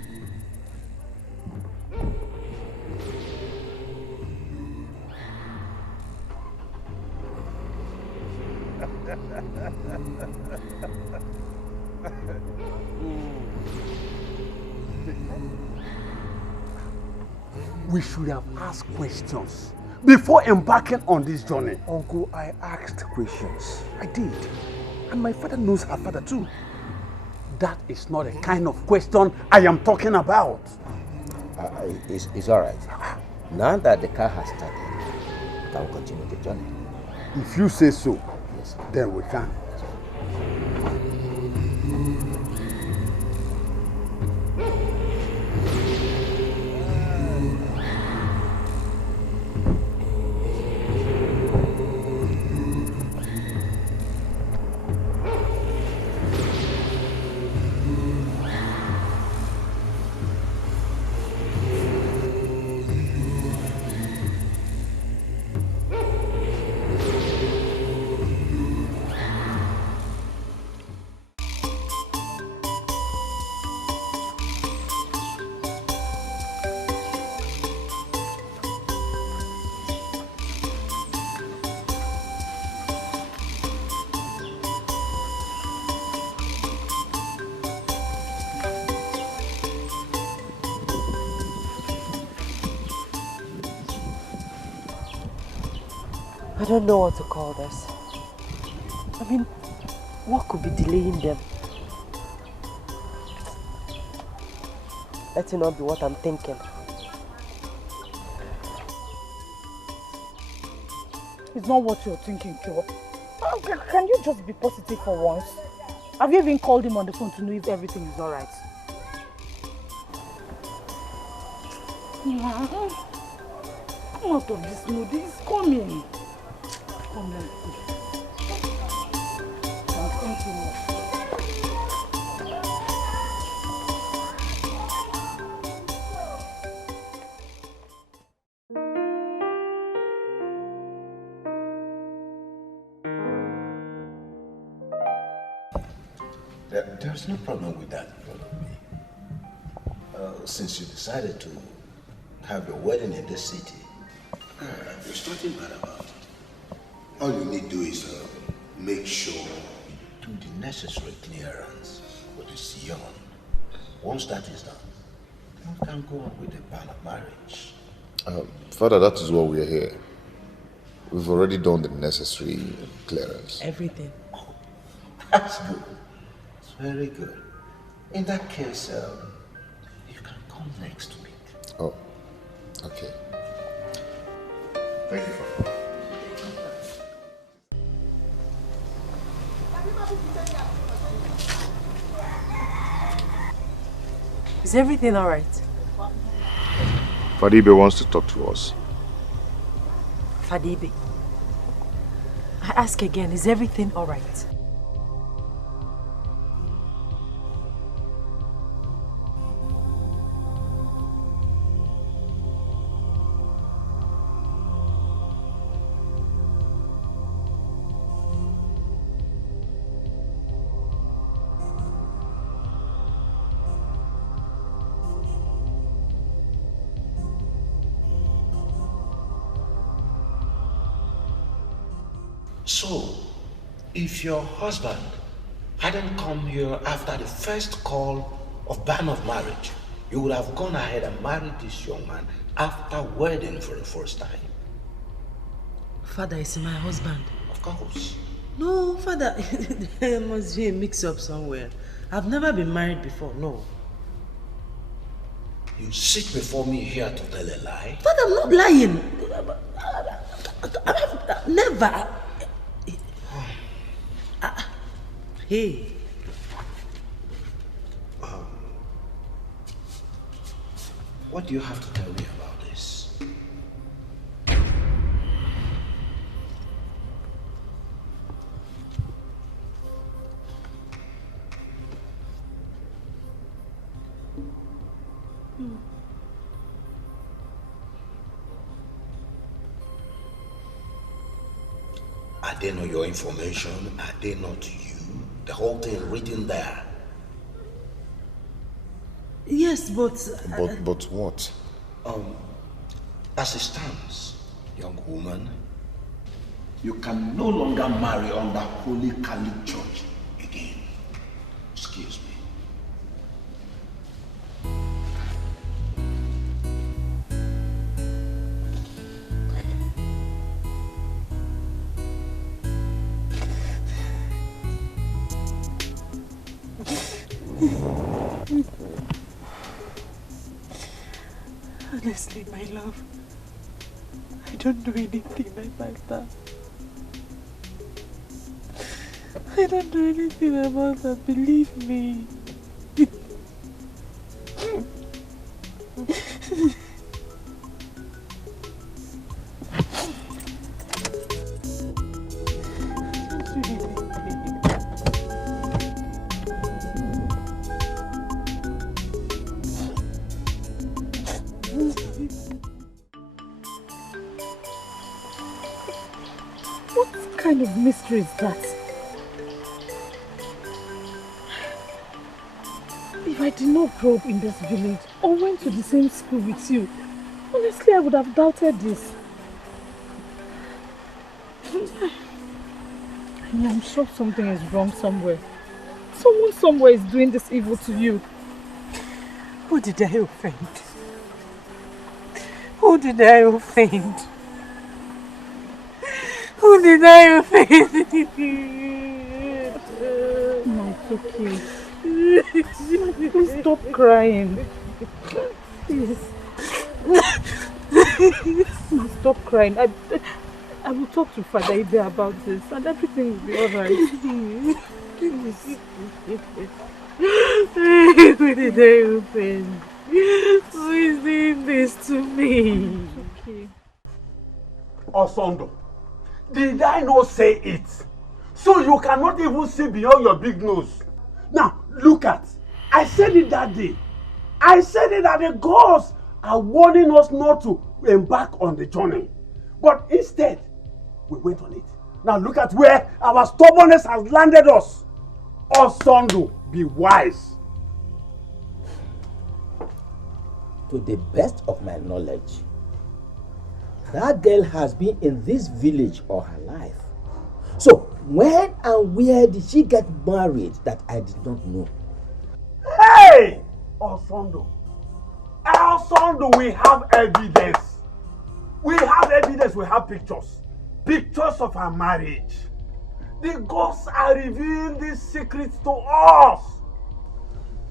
We should have asked questions before embarking on this journey. Uncle, I asked questions. I did. And my father knows her father too. That is not the kind of question I am talking about. It's all right. Now that the car has started, we can continue the journey. If you say so, Yes. then we can. I don't know what to call this. I mean, what could be delaying them? Let it not be what I'm thinking. It's not what you're thinking, Kyo. Can you just be positive for once? Have you even called him on the phone to know if everything is alright? Come out of this mood. He's coming. Come, let's go. Thank you. There's no problem with that, since you decided to have your wedding in this city, there's nothing bad about it. All you need to do is make sure you do the necessary clearance for this young. Once that is done, then we can go on with the plan of marriage. Father, that is why we are here. We've already done the necessary clearance. Everything. Oh, that's good. It's very good. In that case, you can come next week. Oh, okay. Thank you, Father. Is everything all right? Fadibe wants to talk to us. Fadibe, I ask again, is everything all right? So, if your husband hadn't come here after the first call of ban of marriage, you would have gone ahead and married this young man after wedding for the first time. Father is my husband. Of course. No, Father, there must be a mix-up somewhere. I've never been married before, no. You sit before me here to tell a lie? Father, I'm not lying. Never. Hey. What do you have to tell me about this? Are they not your information? Are they not you? The whole thing written there. Yes, but... But what? As it stands, young woman, you can no longer marry under Holy Catholic Church again. Excuse me. Honestly, my love, I don't know anything about that. I don't know anything about that, believe me. What kind of mystery is that? If I did not grow up in this village or went to the same school with you, honestly I would have doubted this. I'm sure something is wrong somewhere. Someone somewhere is doing this evil to you. Who did I offend? Who did I offend? Who did I offend? No, it's okay. Please stop crying. Please. No, stop crying. I will talk to Father Ibe about this and everything will be alright. Please. Who did I offend? Who is doing this to me? It's okay. Osondo, did I not say it? So you cannot even see beyond your big nose. Now, look at, I said it that day. I said it that the gods are warning us not to embark on the journey. But instead, we went on it. Now look at where our stubbornness has landed us. Osondo, Be wise. To the best of my knowledge, that girl has been in this village all her life. So, when and where did she get married that I did not know? Hey! Osondo, we have evidence. We have evidence, we have pictures. Pictures of her marriage. The gods are revealing these secrets to us.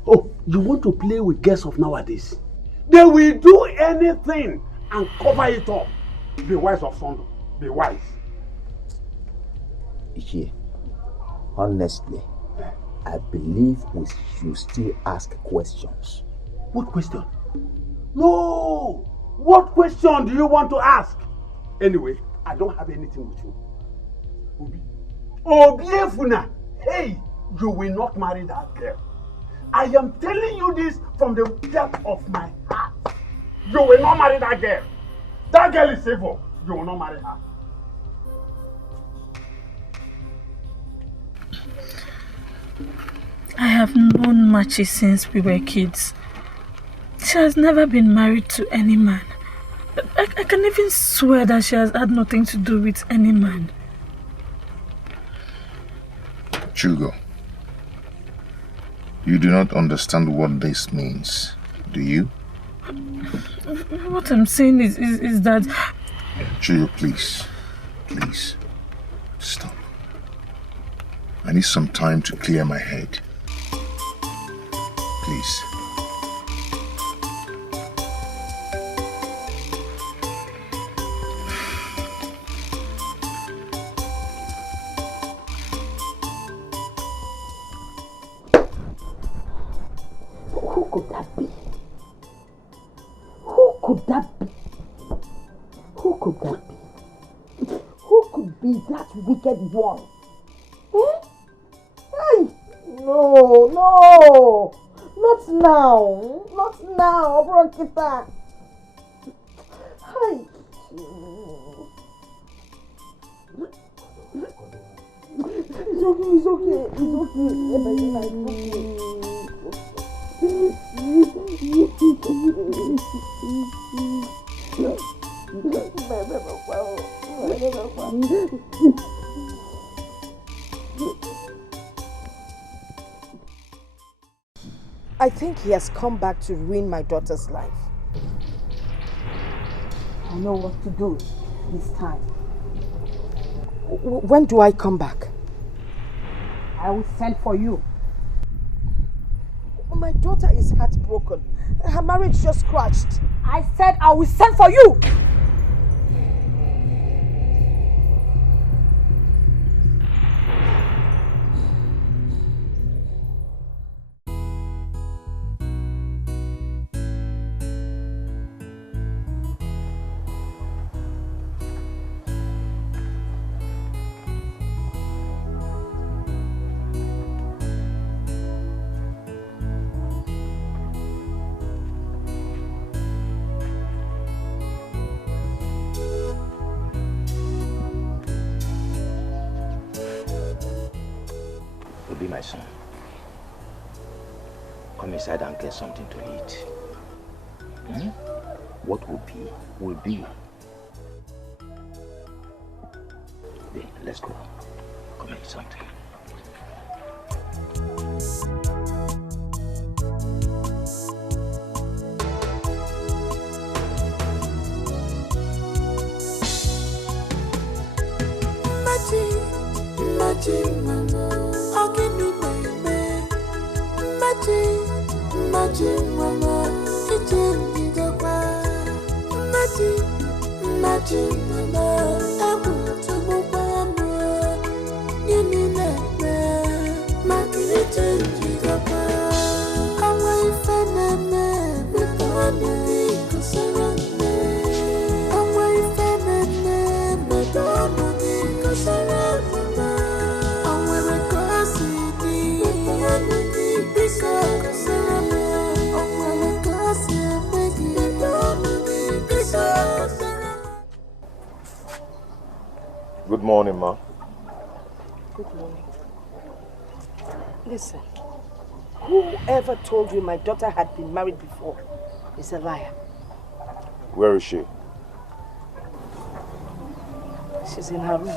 Oh, you want to play with girls of nowadays? They will do anything and cover it up. Be wise, Osondo. Be wise. Ichie, honestly, I believe we should still ask questions. What question? No! What question do you want to ask? Anyway, I don't have anything with you. Obiefuna, hey, you will not marry that girl. I am telling you this from the depth of my heart. You will not marry that girl. That girl is evil. You will not marry her. I have known Machi since we were kids. She has never been married to any man. I can even swear that she has had nothing to do with any man. Chugo, you do not understand what this means, do you? What I'm saying is that... Chugo, please, stop. I need some time to clear my head. Please. Who could that be? Who could that be? Who could that be? Who could be that wicked one? Eh? Hey! No, no! Not now! Not now, Bronkita! Hey! It's okay, it's okay, it's okay. I think he has come back to ruin my daughter's life. I know what to do this time. When do I come back? I will send for you. My daughter is heartbroken. Her marriage just crashed. I said I will send for you! My son, come inside and get something to eat. What will be, will be. Then, let's go. Come eat something. Good morning, Ma. Good morning. Listen, Whoever told you my daughter had been married before is a liar. Where is she? She's in her room.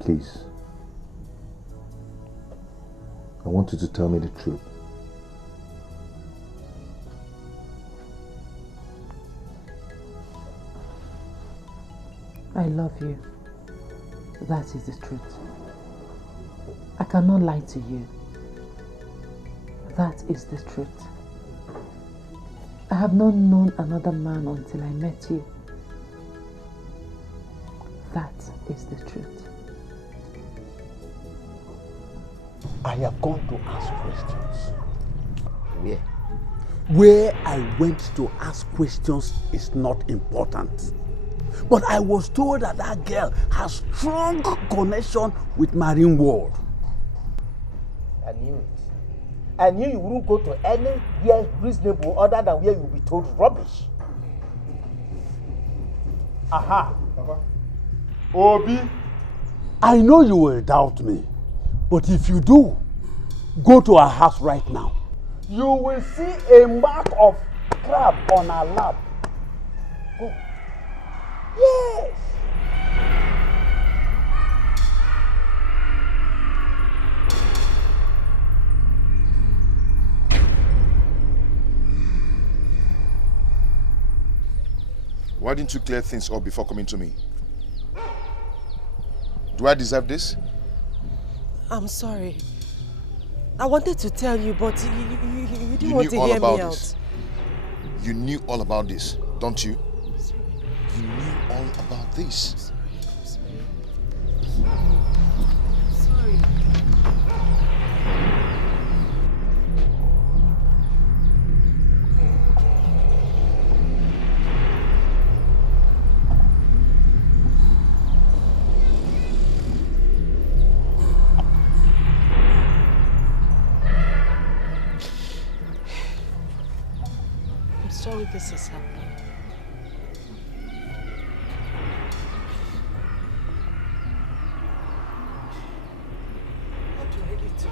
Please. I want you to tell me the truth. I love you. That is the truth. I cannot lie to you. That is the truth. I have not known another man until I met you. That is the truth. I have gone to ask questions. Where? Where I went to ask questions is not important. But I was told that that girl has strong connection with marine world. I knew it. I knew you wouldn't go to anywhere reasonable other than where you'll be told rubbish. Aha. Papa. Obi, I know you will doubt me, but if you do, go to her house right now. You will see a mark of crab on her lap. Go. Yes. Why didn't you clear things up before coming to me? Do I deserve this? I'm sorry. I wanted to tell you, but you didn't want to hear me out. You knew all about this, don't you? You knew all about this. Sorry. Sorry this is happening. What do I need to do?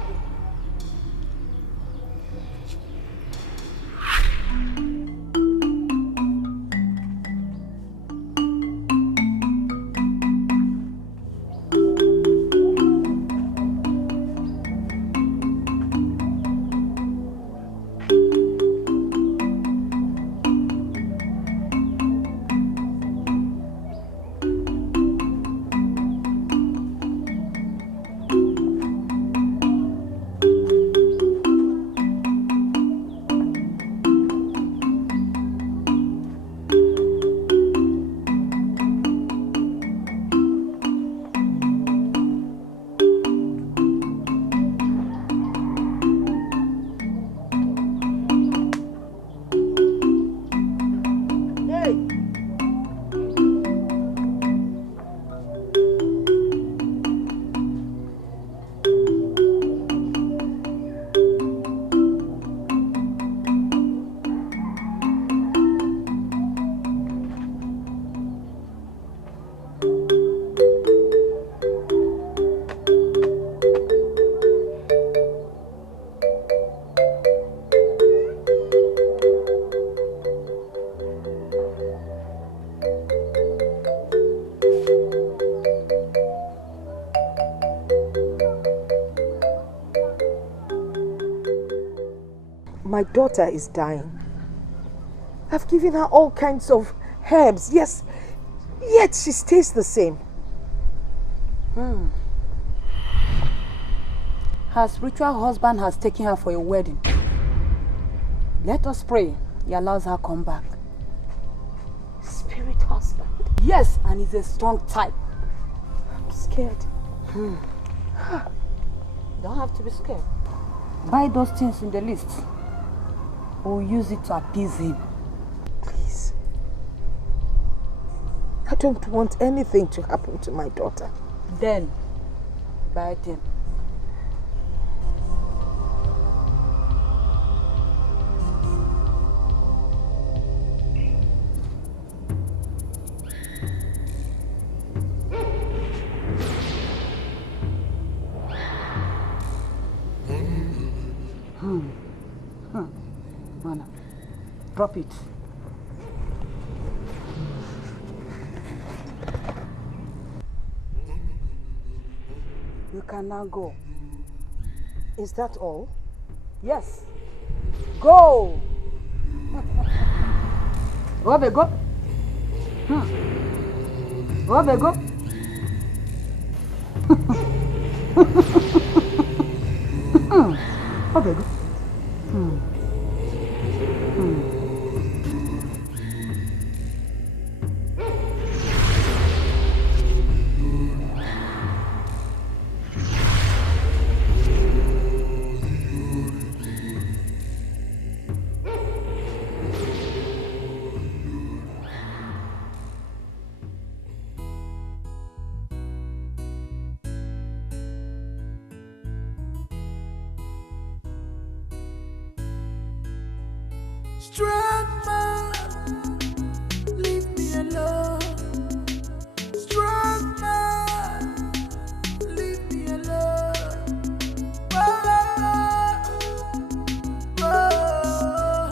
My daughter is dying. I've given her all kinds of herbs, yes, yet she stays the same. Her spiritual husband has taken her for a wedding. Let us pray he allows her come back. Spirit husband? Yes, and he's a strong type. I'm scared. Don't have to be scared. Buy those things in the list. We'll use it to appease him. Please. don't want anything to happen to my daughter. Then, buy them. Mana, drop it. You can now go. Is that all? Yes. Go! Obe, go. Obe, go. Obe, go. Strong man, leave me alone. Strong man, leave me alone. Whoa, whoa.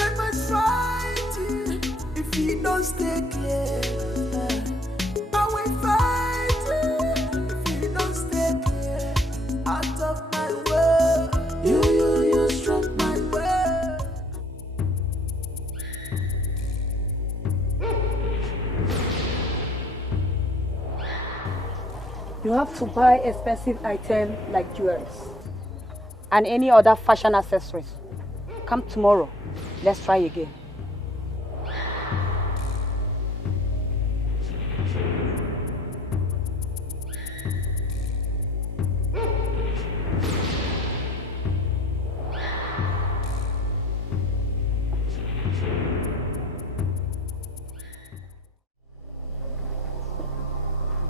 I must fight you if you don't stay clear. I will fight you if you don't stay clear. Out of my way, you struck my way. You have to buy expensive items like jewelry and any other fashion accessories. Come tomorrow. Let's try again.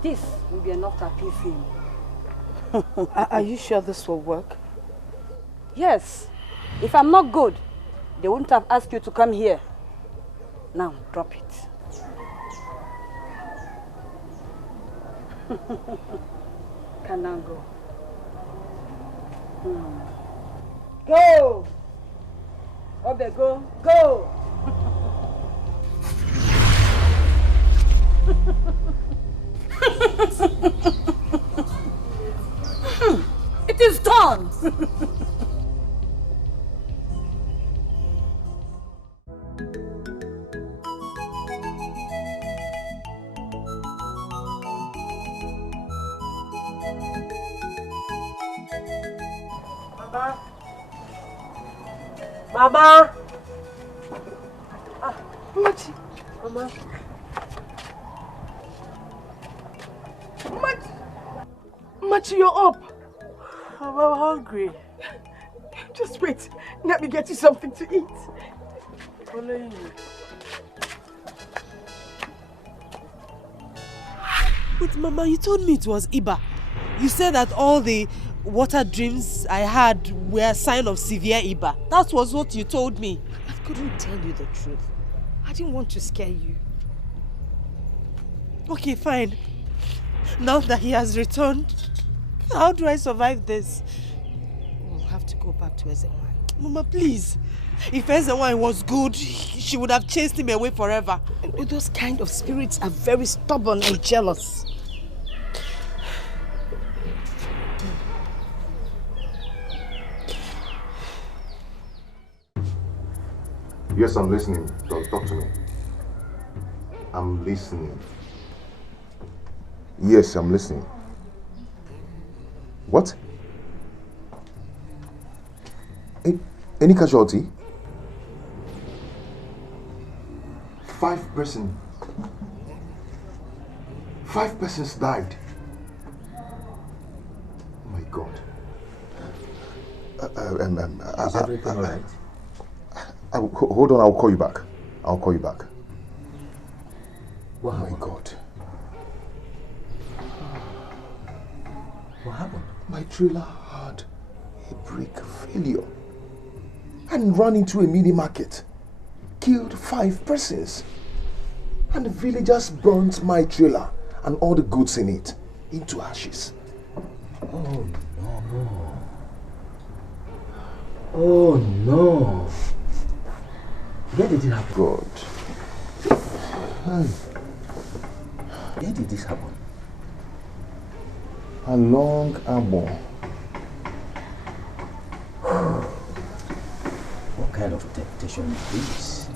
This will be enough to appease him. Are you sure this will work? Yes. If I'm not good, they wouldn't have asked you to come here. Now, drop it. Can now go. Go! Obe, go! Go! It is done! Mama! Mama! Machi! Mama! Machi, you're up! I'm hungry. Just wait. Let me get you something to eat. Only you. But Mama, you told me it was Iba. You said that all the water dreams I had were a sign of severe Iba. That was what you told me. I couldn't tell you the truth. I didn't want to scare you. Okay, fine. Now that he has returned, how do I survive this? We'll have to go back to Ezenwai. Mama, please. If Ezenwai was good, she would have chased him away forever. Those kind of spirits are very stubborn and jealous. Yes, I'm listening. Talk to me. I'm listening. Yes, I'm listening. What? Any casualty? 5 persons. 5 persons died. Oh my God. Is everything all right? Hold on, I'll call you back. Oh my God. What happened? My trailer had a brake failure and ran into a mini market. Killed 5 persons. And the villagers burnt my trailer and all the goods in it into ashes. Oh no. Oh no. Where did it happen? God. Where did this happen? Along Amo. What kind of temptation is this?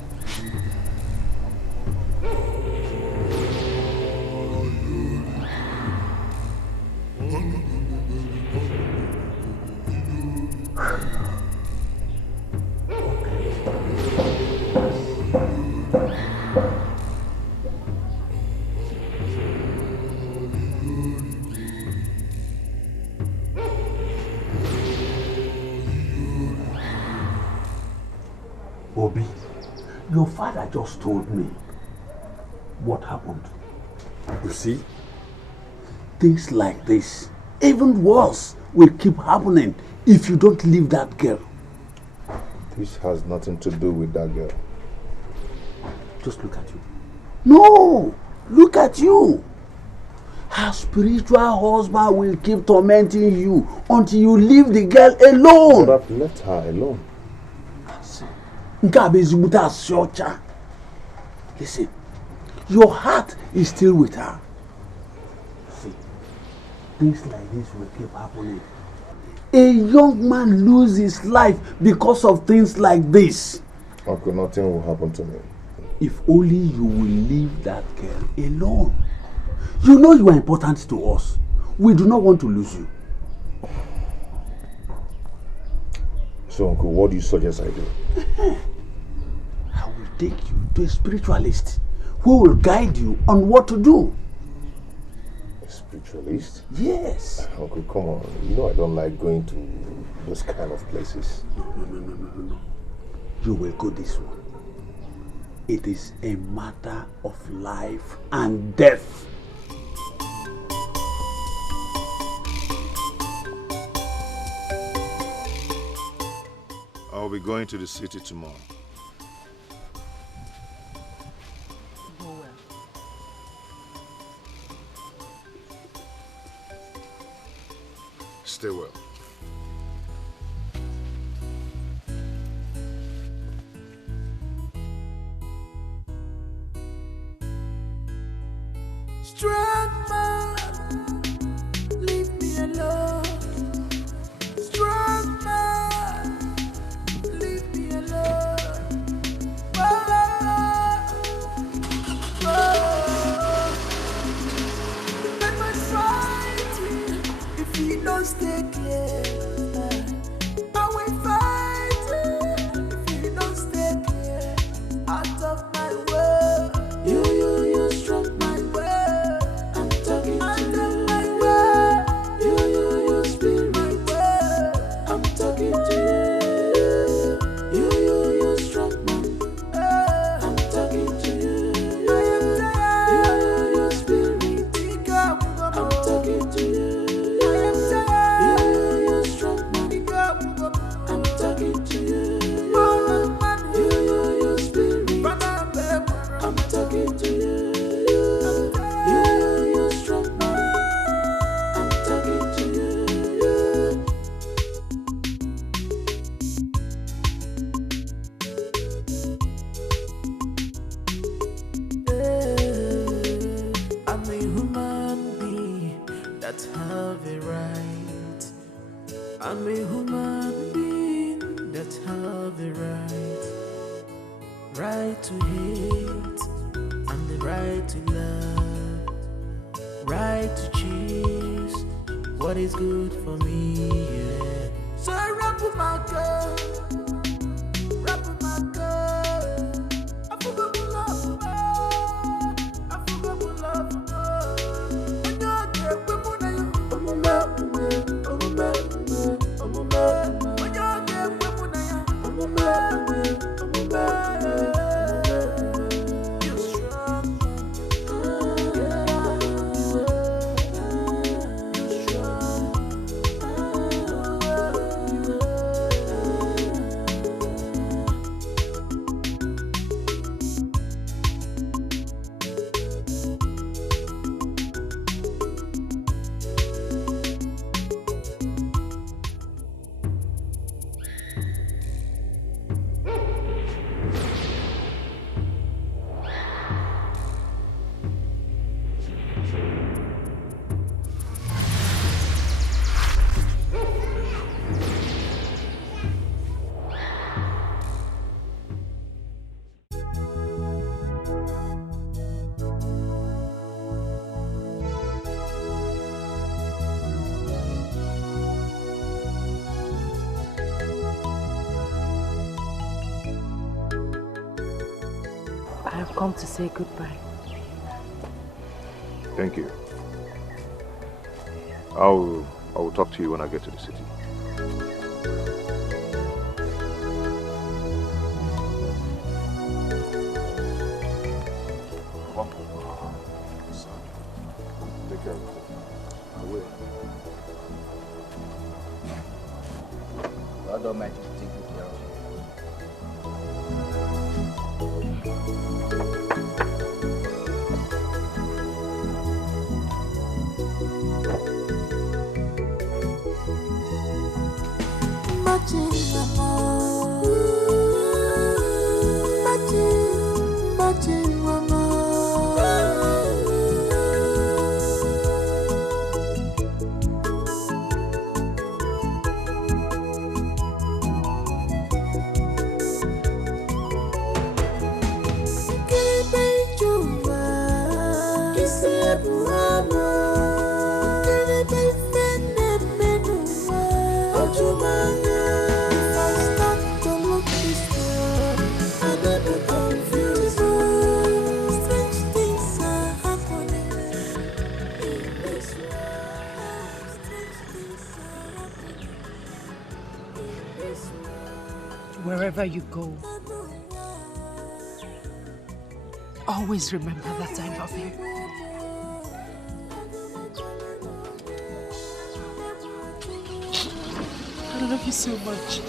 Obi, your father just told me what happened. You see, things like this, even worse, will keep happening if you don't leave that girl. This has nothing to do with that girl. Just look at you. No! Look at you! Her spiritual husband will keep tormenting you until you leave the girl alone. But I've left her alone. Listen, your heart is still with her. See, things like this will keep happening. A young man loses his life because of things like this. Uncle, nothing will happen to me. If only you will leave that girl alone. You know you are important to us. We do not want to lose you. So, Uncle, what do you suggest I do? I will take you to a spiritualist who will guide you on what to do. A spiritualist? Yes. Uncle, come on. You know I don't like going to those kind of places. No. You will go this one. It is a matter of life and death. I'll be going to the city tomorrow. Go well. Stay well. Strong man, leave me alone. Strong man, leave me alone. Whoa, whoa. I must fight you if you don't stay clear. I will fight you if you don't stay clear. Out of my way, you strong my way. I'm talking to you. My way, you spirit my way. I'm talking to you. You strong man. I'm talking to you. I am tired. You spirit. I'm talking to you. I am tired. You strong man. I'm talking to you. You spirit. I'm talking to you. You strong man. I'm talking to you. I'm a human being that have a right. I'm a human being that have a right. Right to hate and the right to love. Right to choose what is good for me, yeah. So I rap with my girl. Rap with my girl. I forgot to love her. I forgot to love her. When you get women, I'm a man. When you get women, I'm a man. You're strong. come to say goodbye. Thank you. I will talk to you when I get to the city. Take care of yourself. I will. God Almighty will take good care of you. Wherever you go, always remember that I love you. I love you so much.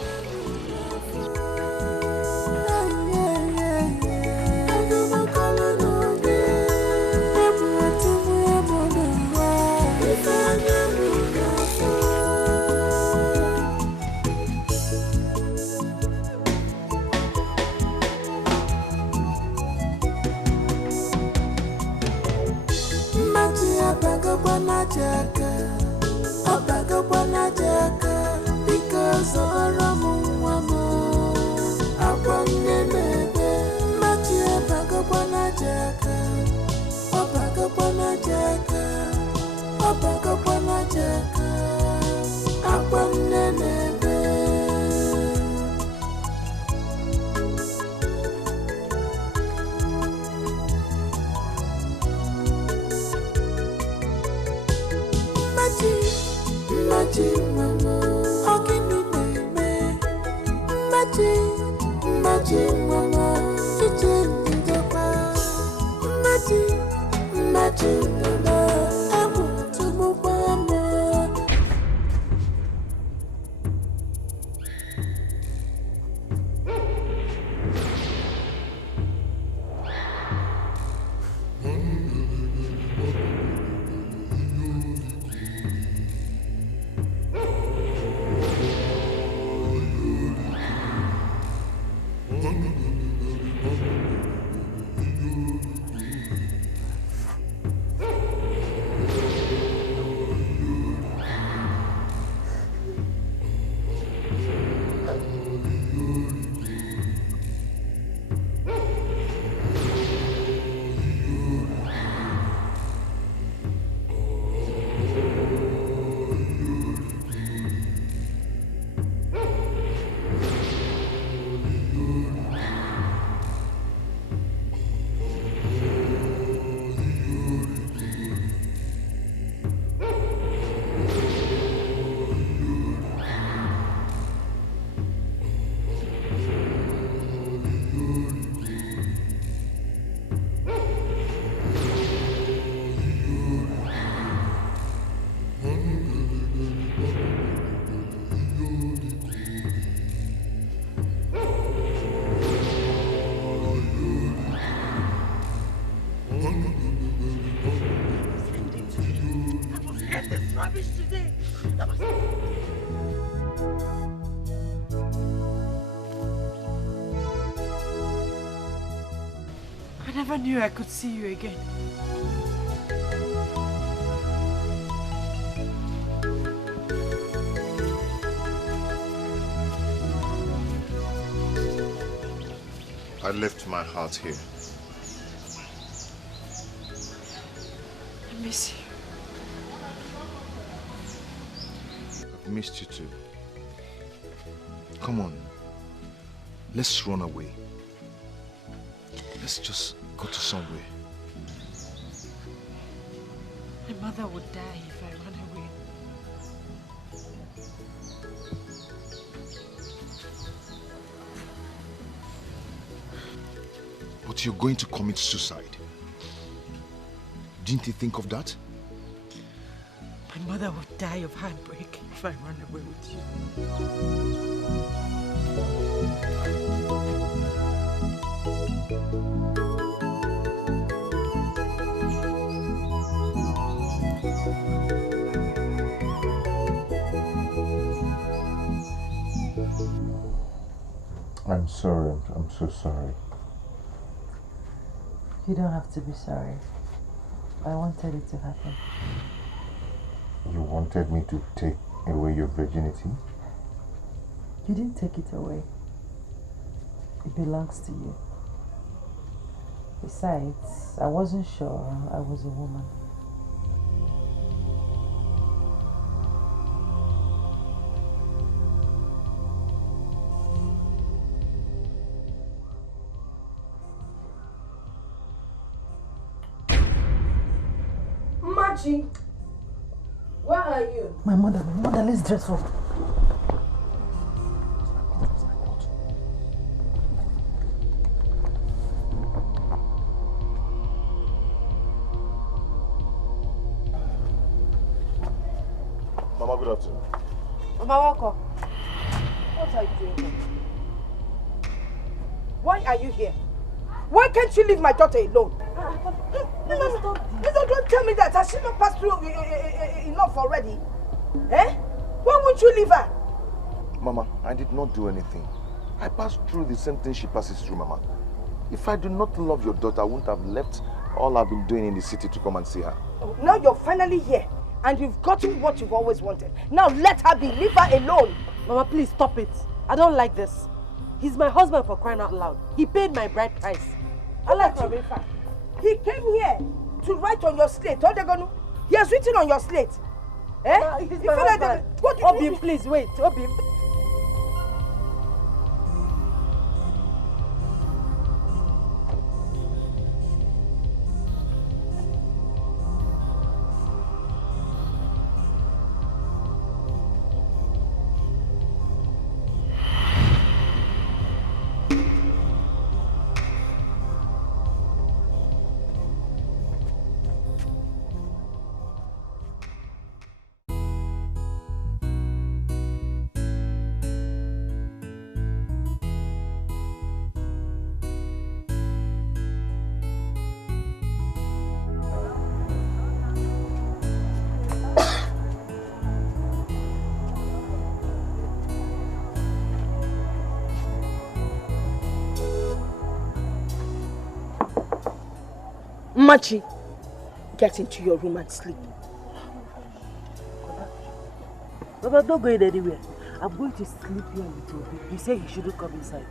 Because I never knew I could see you again. I left my heart here. I miss you. I've missed you too. Come on. Let's run away. Let's just go to somewhere. My mother would die if I run away. But you're going to commit suicide. Didn't you think of that? My mother would die of heartbreak if I run away with you. I'm sorry. I'm so sorry. You don't have to be sorry. I wanted it to happen. You wanted me to take away your virginity? You didn't take it away. It belongs to you. Besides, I wasn't sure I was a woman. Machi, where are you? My mother, let's dress up. Mama, good afternoon. Mama, welcome. What are you doing here? Why are you here? Why can't you leave my daughter alone? No, don't tell me that. Has she not passed through enough already? Eh? Why won't you leave her? Mama, I did not do anything. I passed through the same thing she passes through, Mama. If I do not love your daughter, I wouldn't have left all I've been doing in the city to come and see her. Now you're finally here, and you've gotten what you've always wanted. Now let her be. Leave her alone. Mama, please stop it. I don't like this. He's my husband, for crying out loud. He paid my bride price. I like him. He came here to write on your slate. He has written on your slate. Eh? He's my husband. Obim, please wait. Obim. Machi, get into your room and sleep. Baba, don't go anywhere. I'm going to sleep here with you. You say he shouldn't come inside.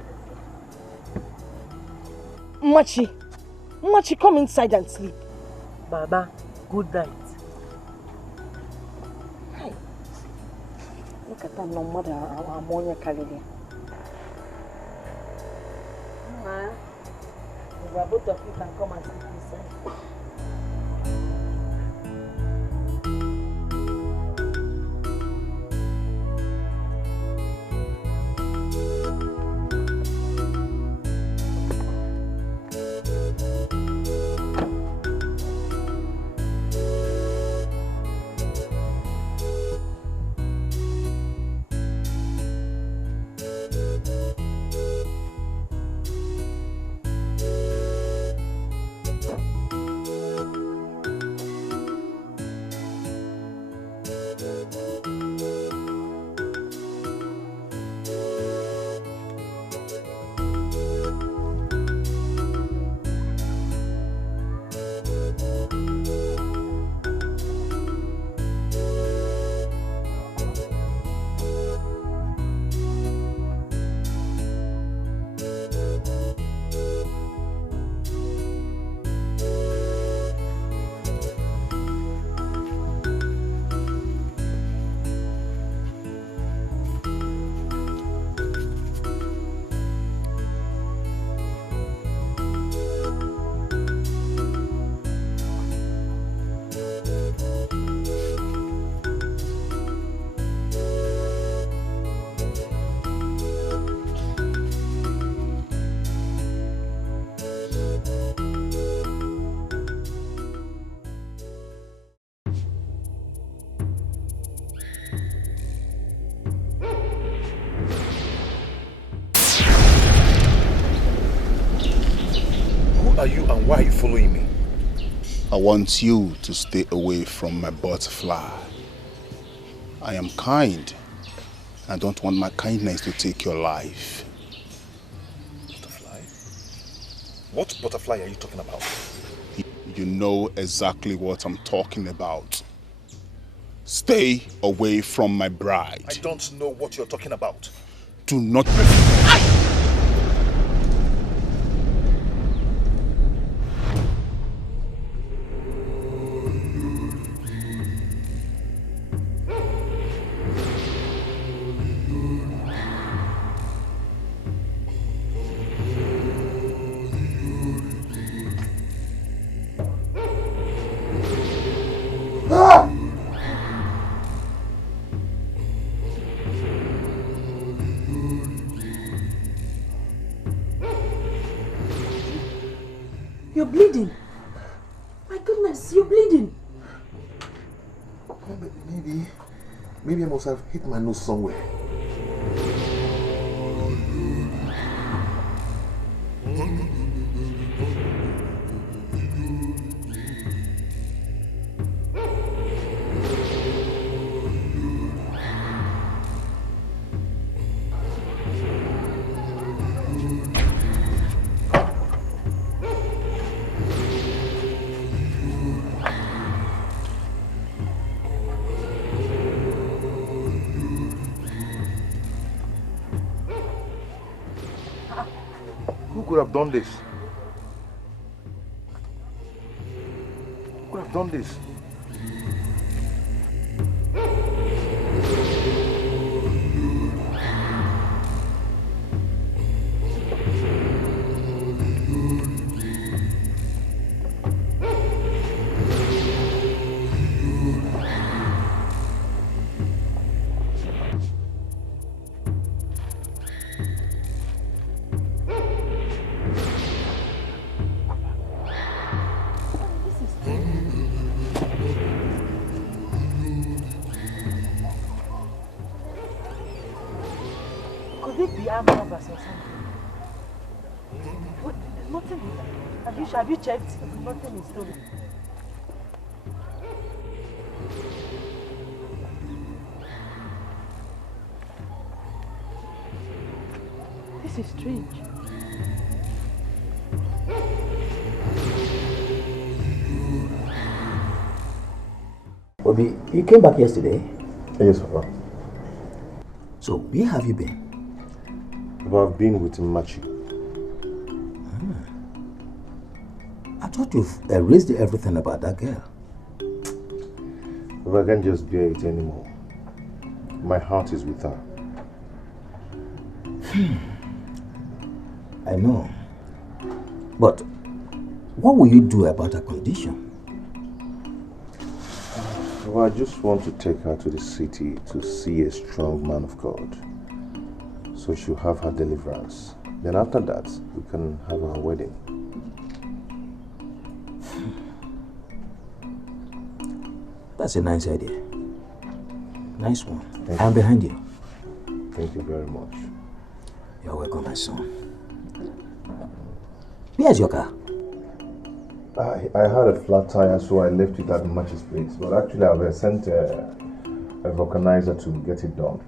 Machi, come inside and sleep. Baba, good night. Hi. Look at that, no mother, ammonia carrying. Both of you can come and sleep inside. Who are you and why are you following me? I want you to stay away from my butterfly. I am kind. I don't want my kindness to take your life. Butterfly? What butterfly are you talking about? You know exactly what I'm talking about. Stay away from my bride. I don't know what you're talking about. Do not... You're bleeding. My goodness, you're bleeding. Maybe I must have hit my nose somewhere. Who could have done this? Who could have done this? Could it be armed robbers or something? What? Nothing. Have you checked? Nothing is stolen. This is strange. Obi, you came back yesterday? Yes, Papa. So, where have you been? Papa, I've been with Machi. I thought you've erased everything about that girl. Papa, I can't just bear it anymore. My heart is with her. I know. But what will you do about her condition? Well, I just want to take her to the city to see a strong man of God. So she'll have her deliverance. Then after that, we can have our wedding. That's a nice idea. Nice one. I'm behind you. Thank you very much. You're welcome, my son. Where's your car? I had a flat tire, so I left it at Machi's place. But actually, I've sent a vulcanizer to get it done.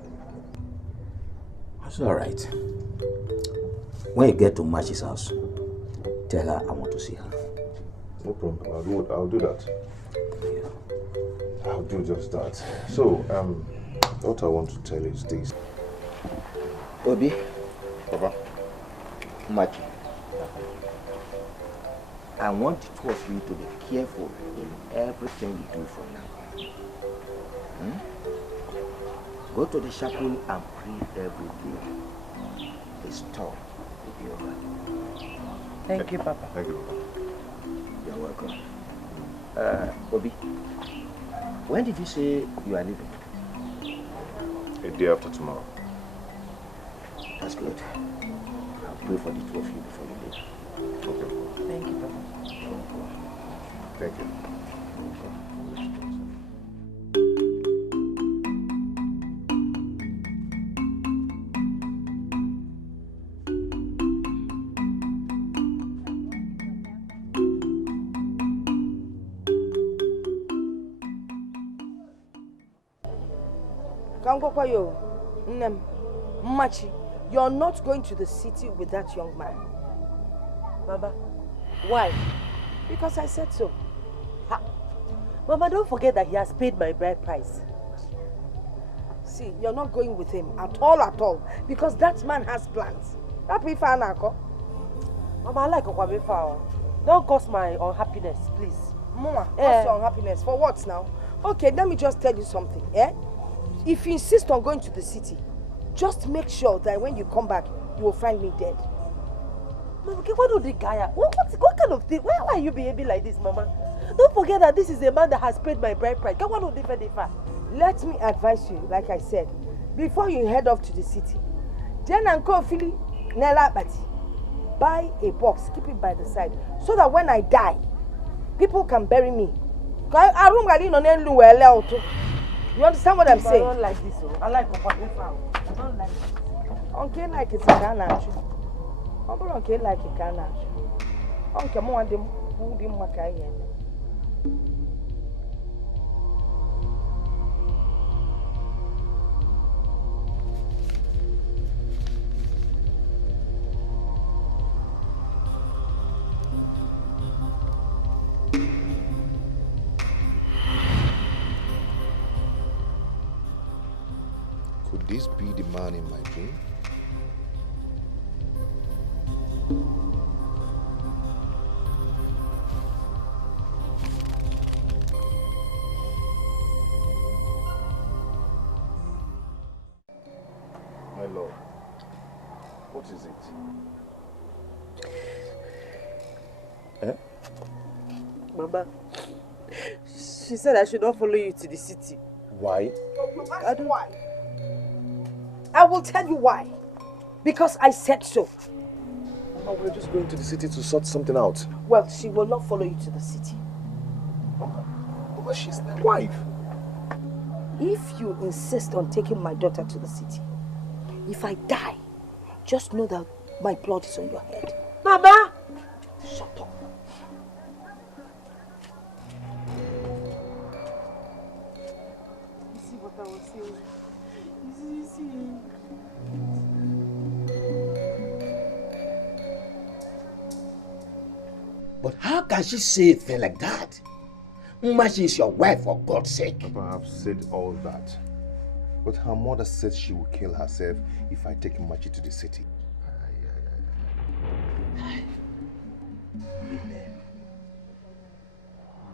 That's all right. When you get to Machi's house, tell her I want to see her. No problem. I'll do that. I'll do just that. So, what I want to tell you is this. Obi. Papa. Machi. I want the two of you to be careful in everything you do from now on. Go to the chapel and pray every day. The storm will be over. Thank you, Papa. Thank you, Papa. You're welcome. Obi, when did you say you are leaving? A day after tomorrow. That's good. I'll pray for the two of you before you leave. Okay. Thank you, Papa. Thank you. Kangokoyo, Nem, Machi, you're not going to the city with that young man. Baba, Why? Because I said so. Mama, don't forget that he has paid my bride price. See, you're not going with him at all, because that man has plans. Happy Fanako. Mama, I like Okwabefao. Don't cause my unhappiness, please. Mama, what's your unhappiness? For what now? Okay, let me just tell you something, eh? If you insist on going to the city, just make sure that when you come back, you will find me dead. Mama, what do the guy? What kind of thing? Why are you behaving like this, Mama? Don't forget that this is a man that has paid my bride price. What do they? Let me advise you, like I said, before you head off to the city, Jen and Kofi, Nella Bati, buy a box, keep it by the side, so that when I die, people can bury me. You understand what I'm saying? I don't like this. I like Okwabefao. I don't like it. Okay, like it's a Ghana. Okay, like a Ghana. Okay, more than who didn't make it. Could this be the man in my dream? My lord, what is it? Eh? Mama, she said I should not follow you to the city. Why? I don't. Why? I will tell you why. Because I said so. Mama, we're just going to the city to sort something out. Well, she will not follow you to the city. Mama, she's my wife. If you insist on taking my daughter to the city, if I die, just know that my blood is on your head. Mama! Shut up. You see what I was saying? You see. But how can she say a thing like that? Uma, she is your wife, for God's sake. Papa, I've said all that. But her mother said she will kill herself if I take Machi to the city.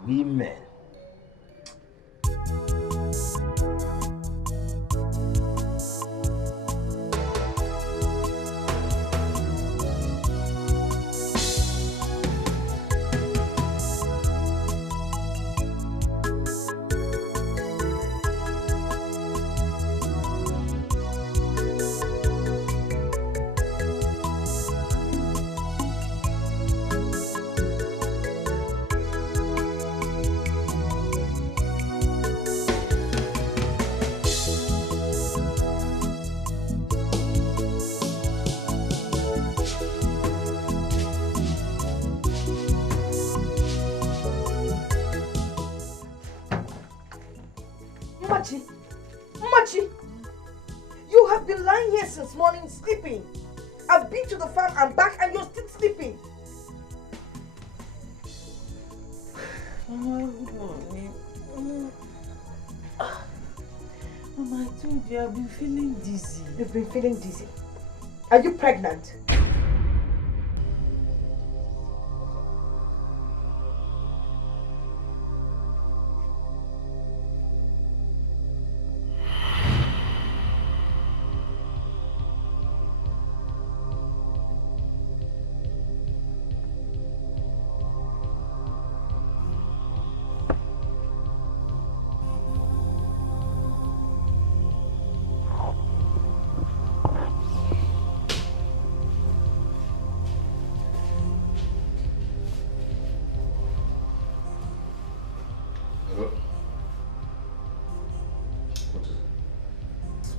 Women. Machi, you have been lying here since morning sleeping. I've been to the farm and back and you're still sleeping. Mama, good morning. Mama, I told you I've been feeling dizzy. You've been feeling dizzy? Are you pregnant?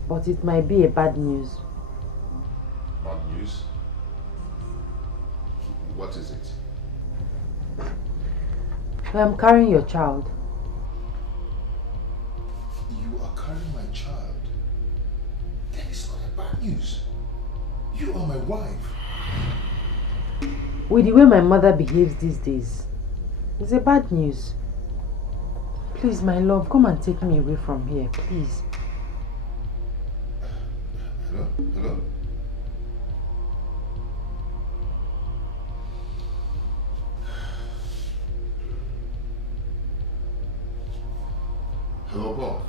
But it might be a bad news. Bad news? What is it? I'm carrying your child. You are carrying my child? bad news. You are my wife. With the way my mother behaves these days, it's a bad news. Please, my love, come and take me away from here, please. Hello? Hello? Hello, Bob.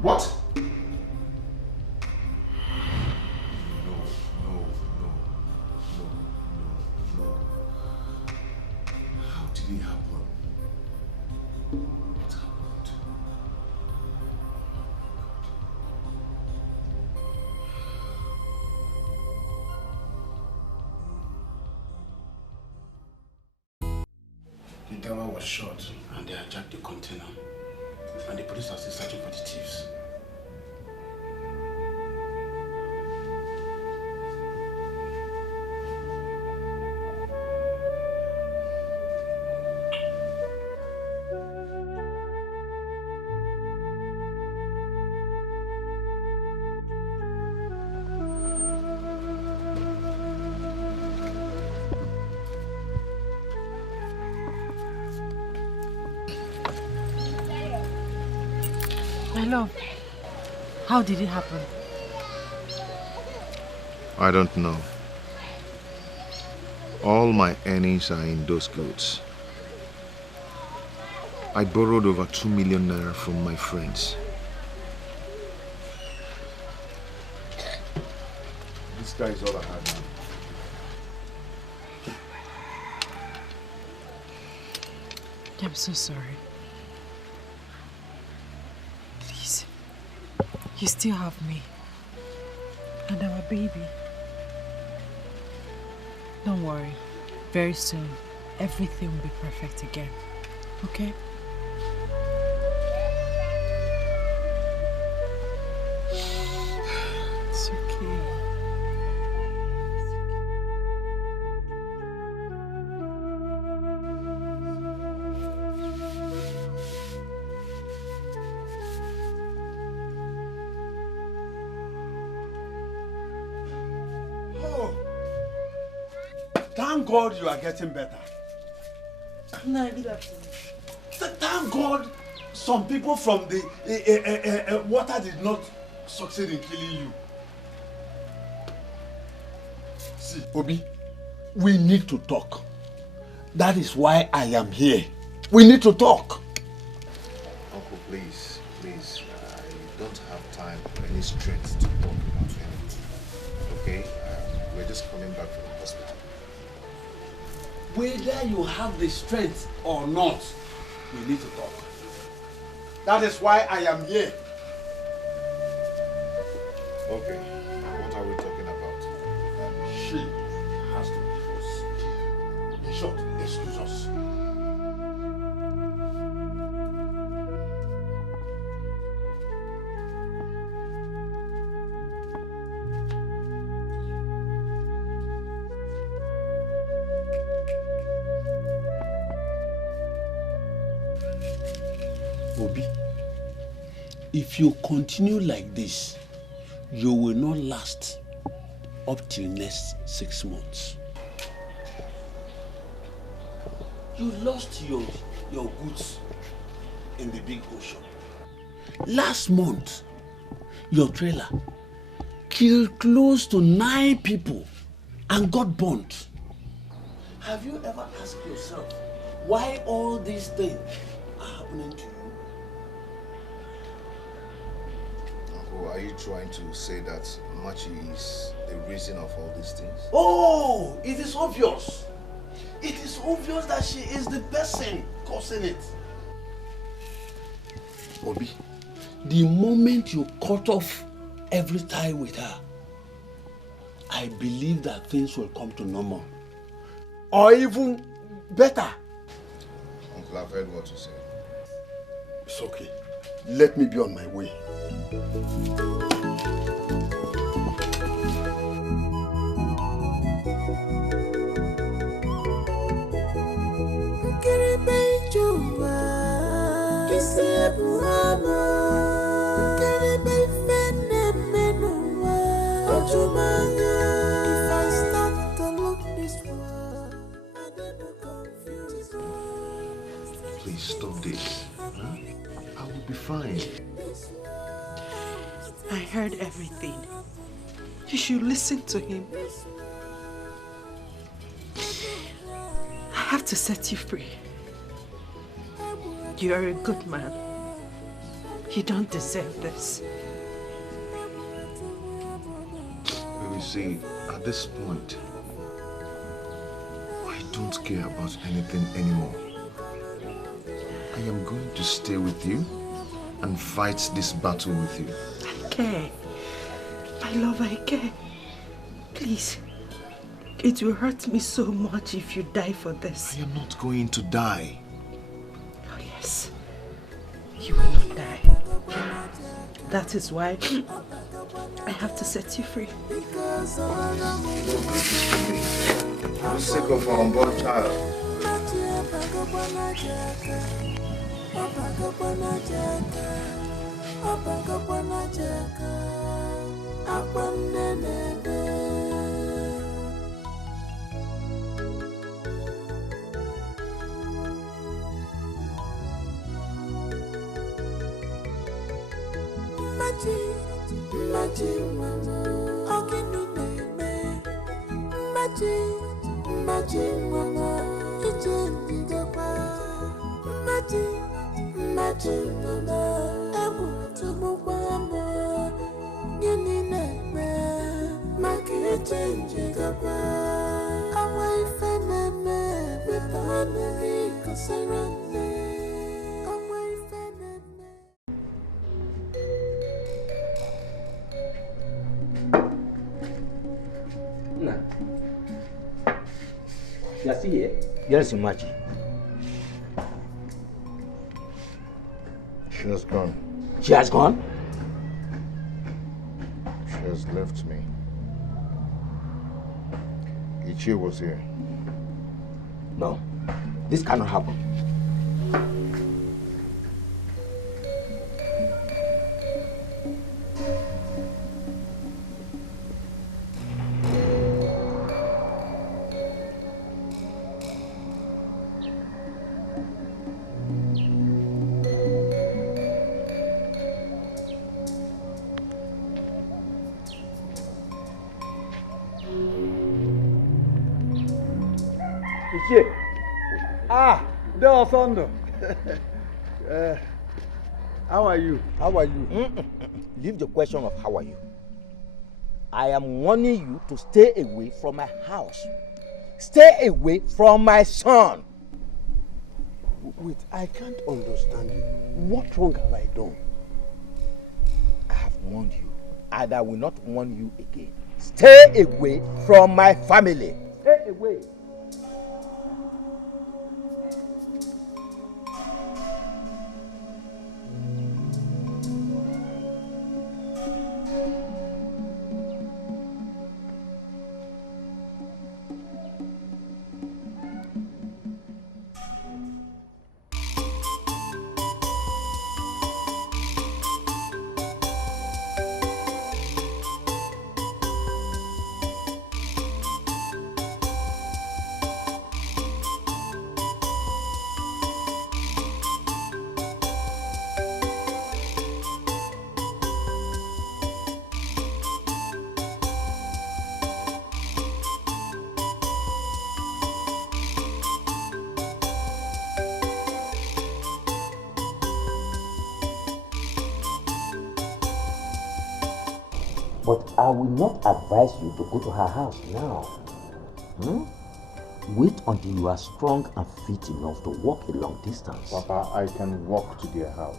What? No. How did it happen? What happened? The driver was shot and they hijacked the container. And the police are still searching for the thieves. My love, how did it happen? I don't know. All my earnings are in those goods. I borrowed over 2 million naira from my friends. This guy is all I have now. I'm so sorry. Please, you still have me and our baby. Don't worry. Very soon, everything will be perfect again. Okay? It's okay. Thank God you are getting better. No, good afternoon. Thank God some people from the water did not succeed in killing you. See, Obi, we need to talk. That is why I am here. We need to talk. Uncle, please. I don't have time or any strength to talk about anything. Okay? We're just coming back from the hospital. Whether you have the strength or not, we need to talk. That is why I am here. Okay. What are we talking about? She has to leave us. In short, excuse us. Obi, if you continue like this, you will not last up till next 6 months. You lost your goods in the big ocean. Last month, your trailer killed close to 9 people and got burnt. Have you ever asked yourself why all these things are happening to you? Uncle, are you trying to say that Machi is the reason of all these things? Oh, it is obvious. It is obvious that she is the person causing it. Obi, the moment you cut off every tie with her, I believe that things will come to normal. Or even better. Uncle, I've heard what you said. It's okay. Let me be on my way. Kisah Muhammad, I heard everything. You should listen to him. I have to set you free. You are a good man. You don't deserve this. You see, at this point, I don't care about anything anymore. I am going to stay with you and fight this battle with you. I care. My love, I care. Please. It will hurt me so much if you die for this. I am not going to die. Oh yes. You will not die. That is why I have to set you free. I'm sick of our unborn child. You are still here? Yes, Imaji. She has gone. She has gone? She has left me. Ichie was here. No, this cannot happen. Sondo. How are you? How are you? Leave the question of how are you. I am warning you to stay away from my house. Stay away from my son. Wait, I can't understand you. What wrong have I done? I have warned you, and I will not warn you again. Stay away from my family. Stay away. But I will not advise you to go to her house now. Wait until you are strong and fit enough to walk a long distance. Papa, I can walk to their house.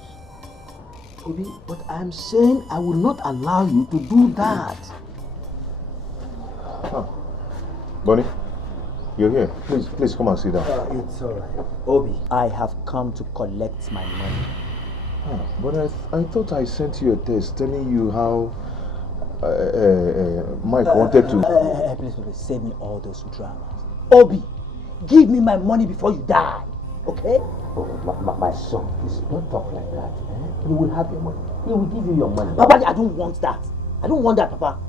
Obi, but I'm saying I will not allow you to do that. Huh. Bonnie, you're here. Please come and sit down. It's alright. Obi, I have come to collect my money. But I thought I sent you a text telling you how Mike wanted to... Please, save me all those dramas. Obi, give me my money before you die, okay? Oh, my son, please don't talk like that. Eh? You will have your money. He will give you your money. Papa, I don't want that. I don't want that, Papa.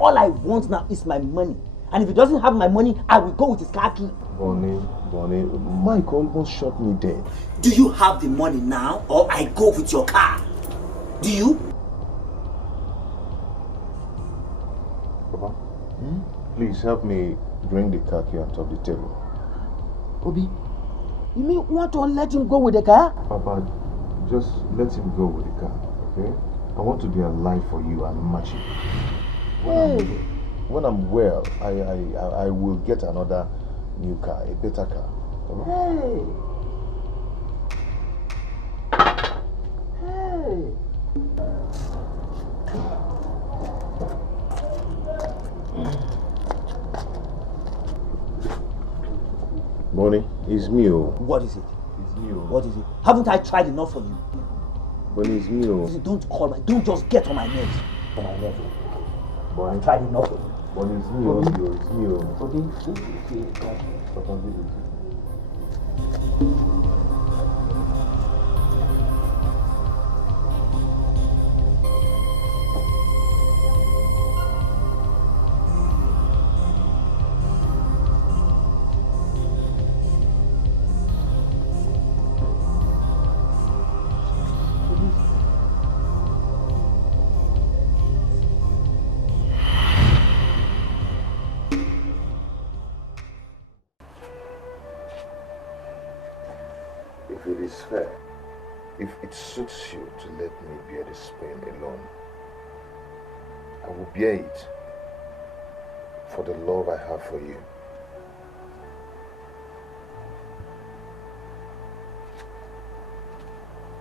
All I want now is my money. And if he doesn't have my money, I will go with his car key. Bonnie, Mike almost shot me dead. Do you have the money now, or I go with your car? Do you? please help me bring the car key on top of the table. Obi, you mean want to let him go with the car? Papa, just let him go with the car, okay? I want to be alive for you and match you. When I'm well, I will get another new car, a better car. Hey. Hey. Bonnie, it's me. What is it? It's me. What is it? Haven't I tried enough for you? Bonnie, it's me. Don't call me. Don't just get on my nerves. On my nerves. Bonnie, I tried enough for you. Bonnie, it's me. It's me. Bonnie, Papa, give it. If it is fair, if it suits you to let me bear this pain alone, I will bear it for the love I have for you.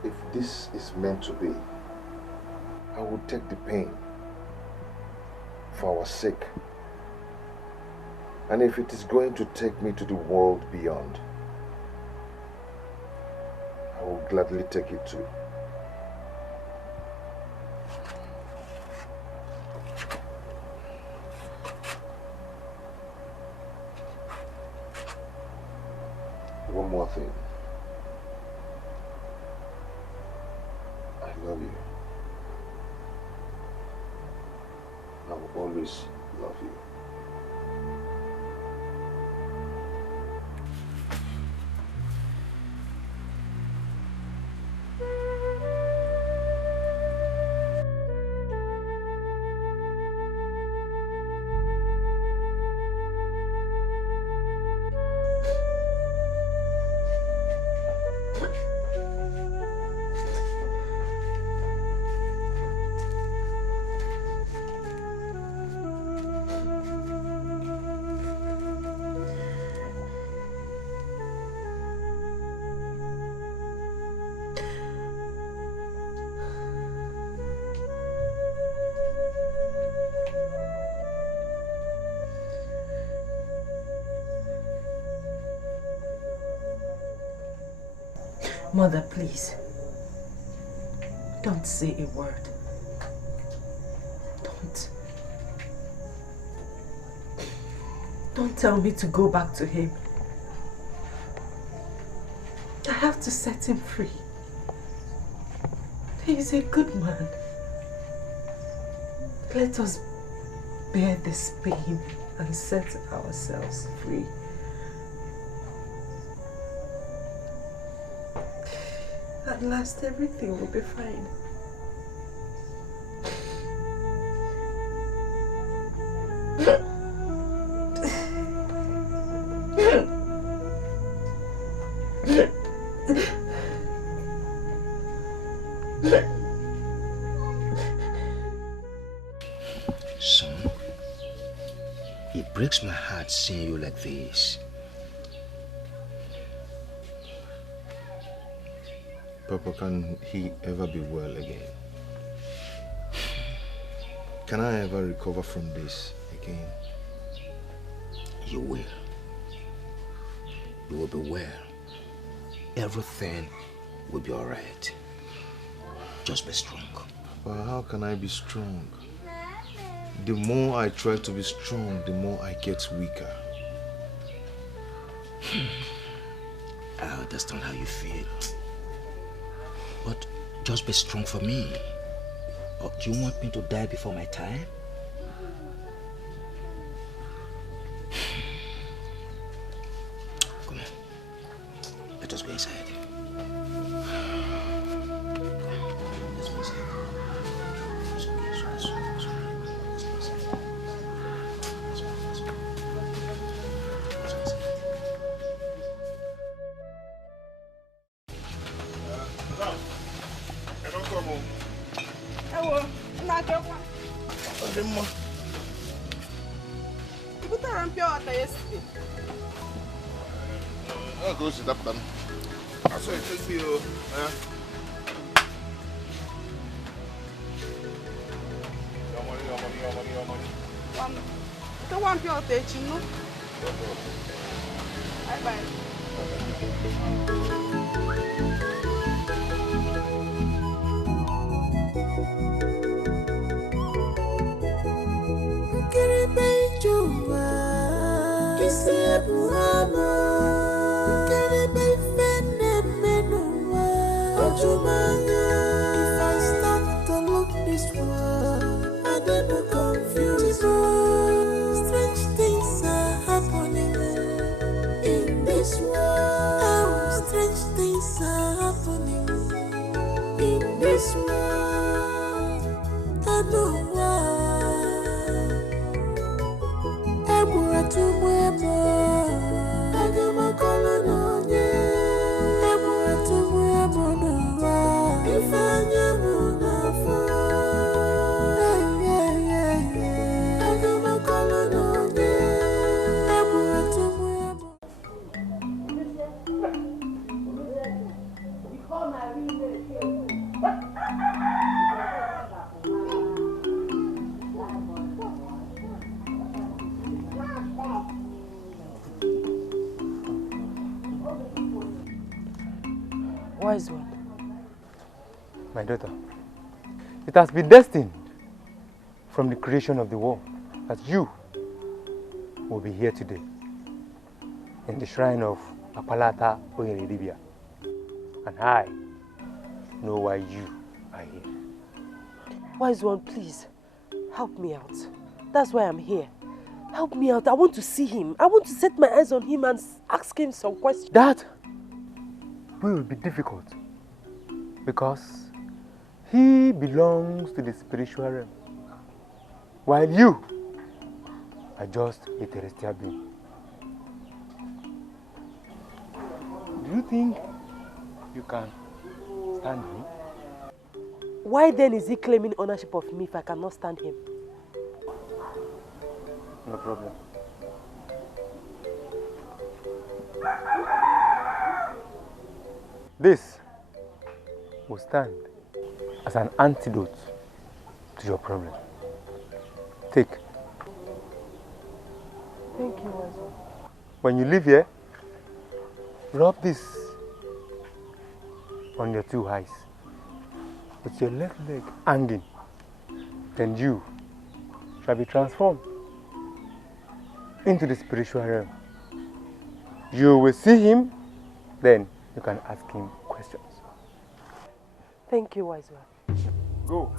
If this is meant to be, I will take the pain for our sake. And if it is going to take me to the world beyond, I will gladly take it too. One more thing. I love you. I will always love you. Mother, please. Don't say a word. Don't tell me to go back to him. I have to set him free. He is a good man. Let us bear this pain and set ourselves free. At last, everything will be fine. Son, it breaks my heart seeing you like this. Papa, can he ever be well again? Can I ever recover from this again? You will. You will be well. Everything will be all right. Just be strong. But how can I be strong? The more I try to be strong, the more I get weaker. I understand how you feel. But just be strong for me. Or do you want me to die before my time? Come on. Let us go inside. Let's go inside. It's okay. I'll go sit up then. I saw it take you. Your money. One pure touch, no? Bye. If I start to look this world, I don't know confused. Strange things are happening in this world. Oh, strange things are happening in this world. I know why. Wise one. My daughter, it has been destined from the creation of the world that you will be here today in the shrine of Apalata Oyenidibia. And I know why you are here. Wise one, please, help me out. That's why I'm here. Help me out. I want to see him. I want to set my eyes on him and ask him some questions. That will be difficult because he belongs to the spiritual realm, while you are just a terrestrial being. Do you think you can stand me? Why then is he claiming ownership of me if I cannot stand him? No problem. This will stand as an antidote to your problem. Take. Thank you, Wise one. When you leave here, rub this on your two eyes with your left leg hanging. Then you shall be transformed into the spiritual realm. You will see him, then you can ask him questions. Thank you, Wise one. Go.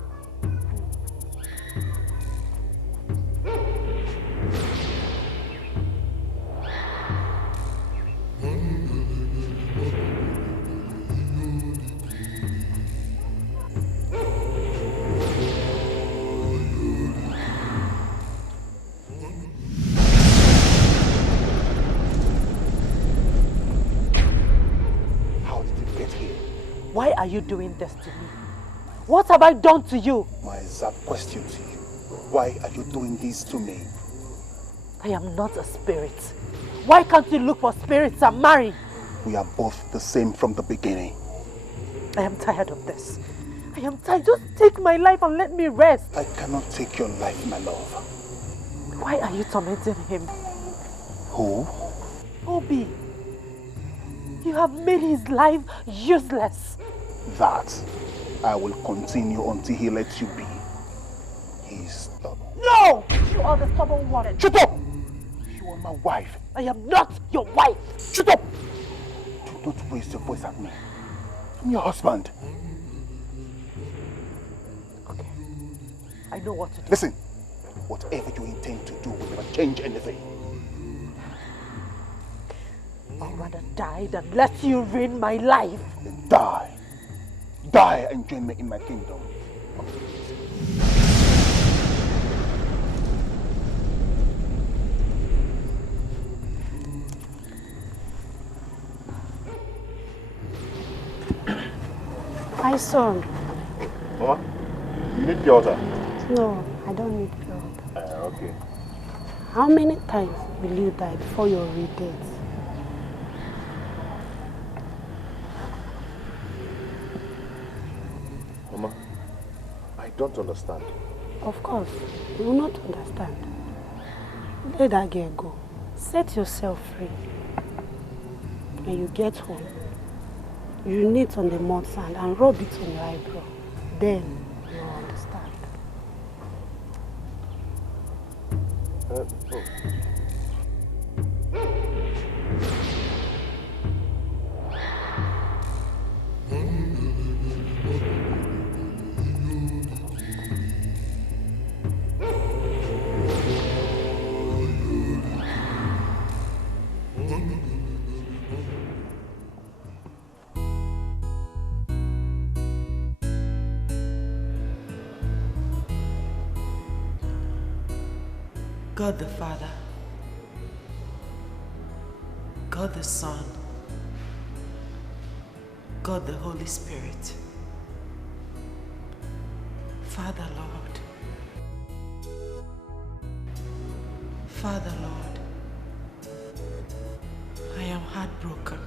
Why are you doing this to me? What have I done to you? My exact question to you. Why are you doing this to me? I am not a spirit. Why can't you look for spirits and marry? We are both the same from the beginning. I am tired of this. I am tired. Just take my life and let me rest. I cannot take your life, my love. Why are you tormenting him? Who? Obi. You have made his life useless. That I will continue until he lets you be. He is stubborn. No! You are the stubborn one. Shut up! You are my wife. I am not your wife. Shut up! Do not raise your voice at me. I'm your husband. Okay. I know what to do. Listen. Whatever you intend to do will never change anything. I'd rather die than let you ruin my life. Then die. Die and join me in my kingdom. My son. What? You need the altar. No, I don't need blood. Okay. How many times will you die before your redeath? Mama, I don't understand. Of course, you will not understand. Let that girl go. Set yourself free. When you get home, you knit on the mud sand and rub it on your eyebrow. Then you will understand. Oh. God the Father, God the Son, God the Holy Spirit. Father Lord, Father Lord, I am heartbroken.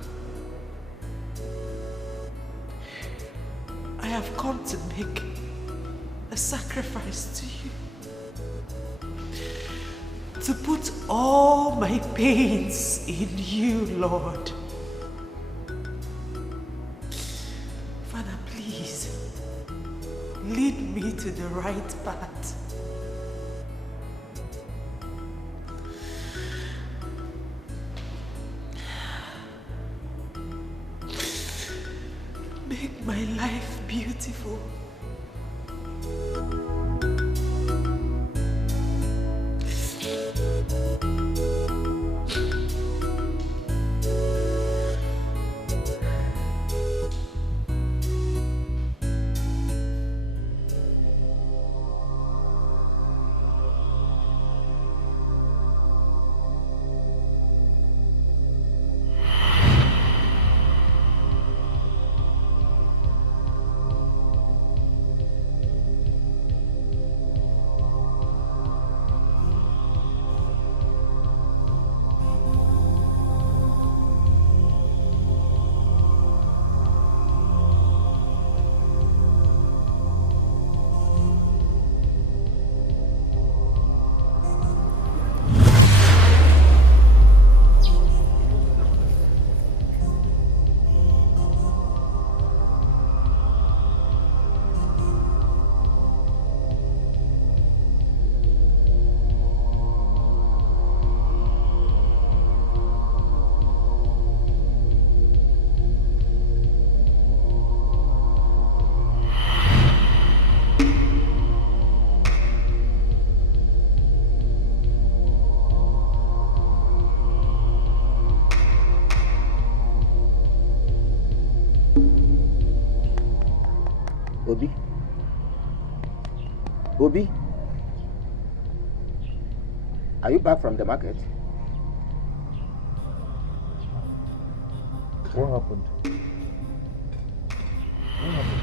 I have come to make a sacrifice to you. To put all my pains in you, Lord. Father, please, lead me to the right path. Make my life beautiful. Obi? Obi? Are you back from the market? What happened? What happened?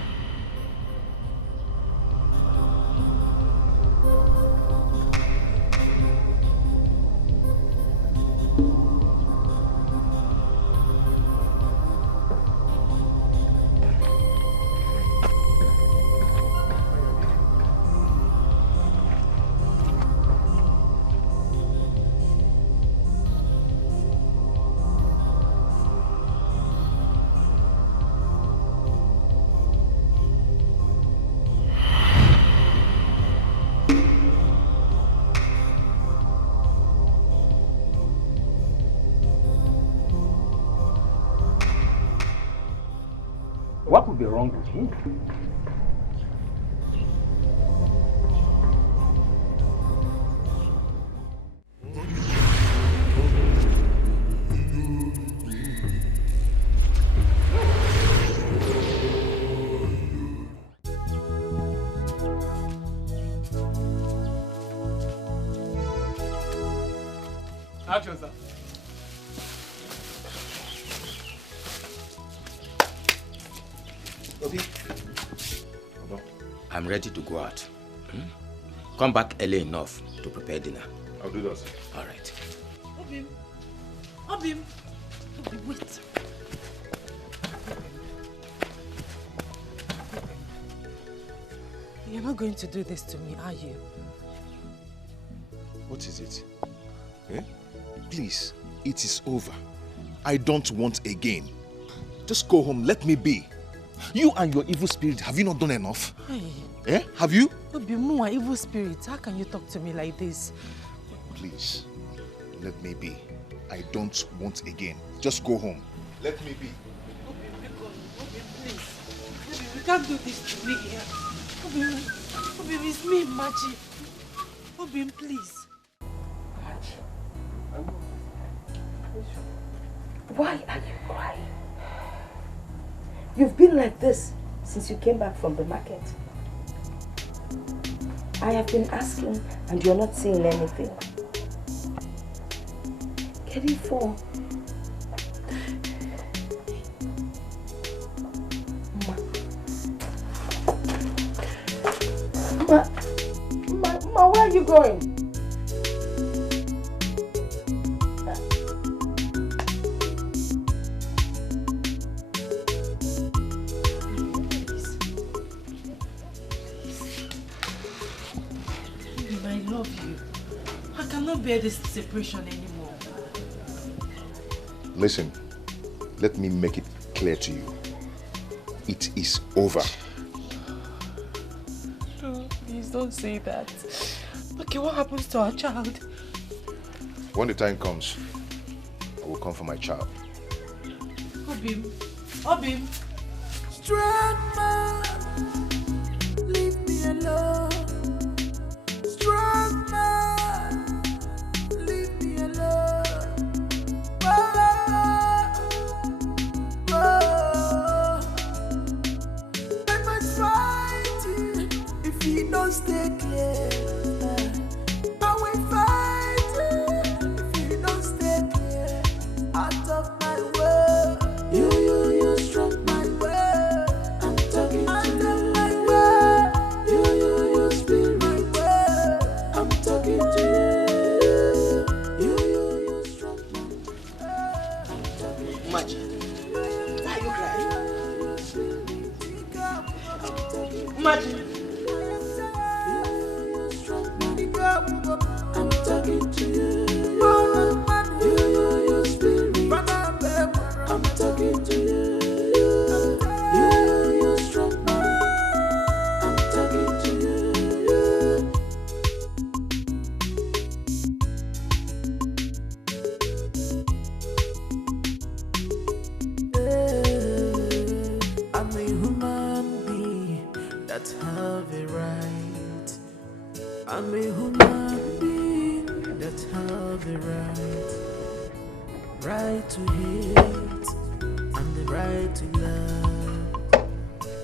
What could be wrong with him? Action, sir. Obi, I'm ready to go out. come back early enough to prepare dinner. I'll do that, sir. All right. Obim. Obim. Obim, wait. You're not going to do this to me, are you? What is it? Eh? Please, it is over. I don't want again. Just go home, let me be. You and your evil spirit, have you not done enough? Hey. Eh? Have you? Obimu, an evil spirit. How can you talk to me like this? Please, let me be. I don't want again. Just go home. Let me be. Obim, please. Obim, you can't do this to me here. Obim, it's me, Machi. Obim, please. Why are you crying? You've been like this since you came back from the market. I have been asking and you're not saying anything. Getting for Ma, where are you going? I love you. I cannot bear this separation anymore. Listen, let me make it clear to you. It is over. No, please don't say that. Okay, what happens to our child? When the time comes, I will come for my child. Obim. Obim. Strong man, leave me alone. Strong man, leave me alone. I must fight you if you don't stay clear. I will fight you if you don't stay clear. Out of my way. You struck my way. I'm talking to you. My way. You spin my way. I'm talking to you. You struck my way. I'm talking to you. Machi, why are you crying? Machi. I'm talking to you. You spin me. I'm talking to you. You struck me. I'm talking to you. I'm a human being that have a right. I'm a human being that have a right. Right to hate and the right to love.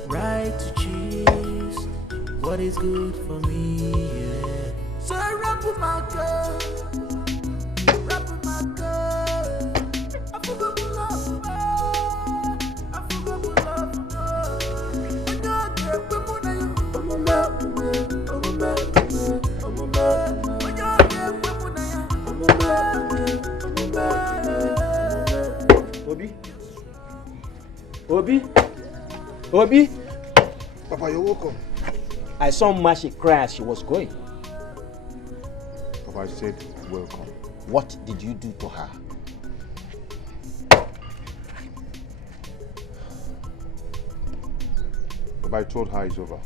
Right to choose what is good for me. Yeah. So I rap with my girl. Rap with my girl. I forgot to love her. I forgot to love her. When you're there, when I'm a man. When you're there, when I'm a man. Obi? Obi? Obi? Papa, you're welcome. I saw Mashi cry as she was going. Papa, I said welcome. What did you do to her? Papa, I told her it's over.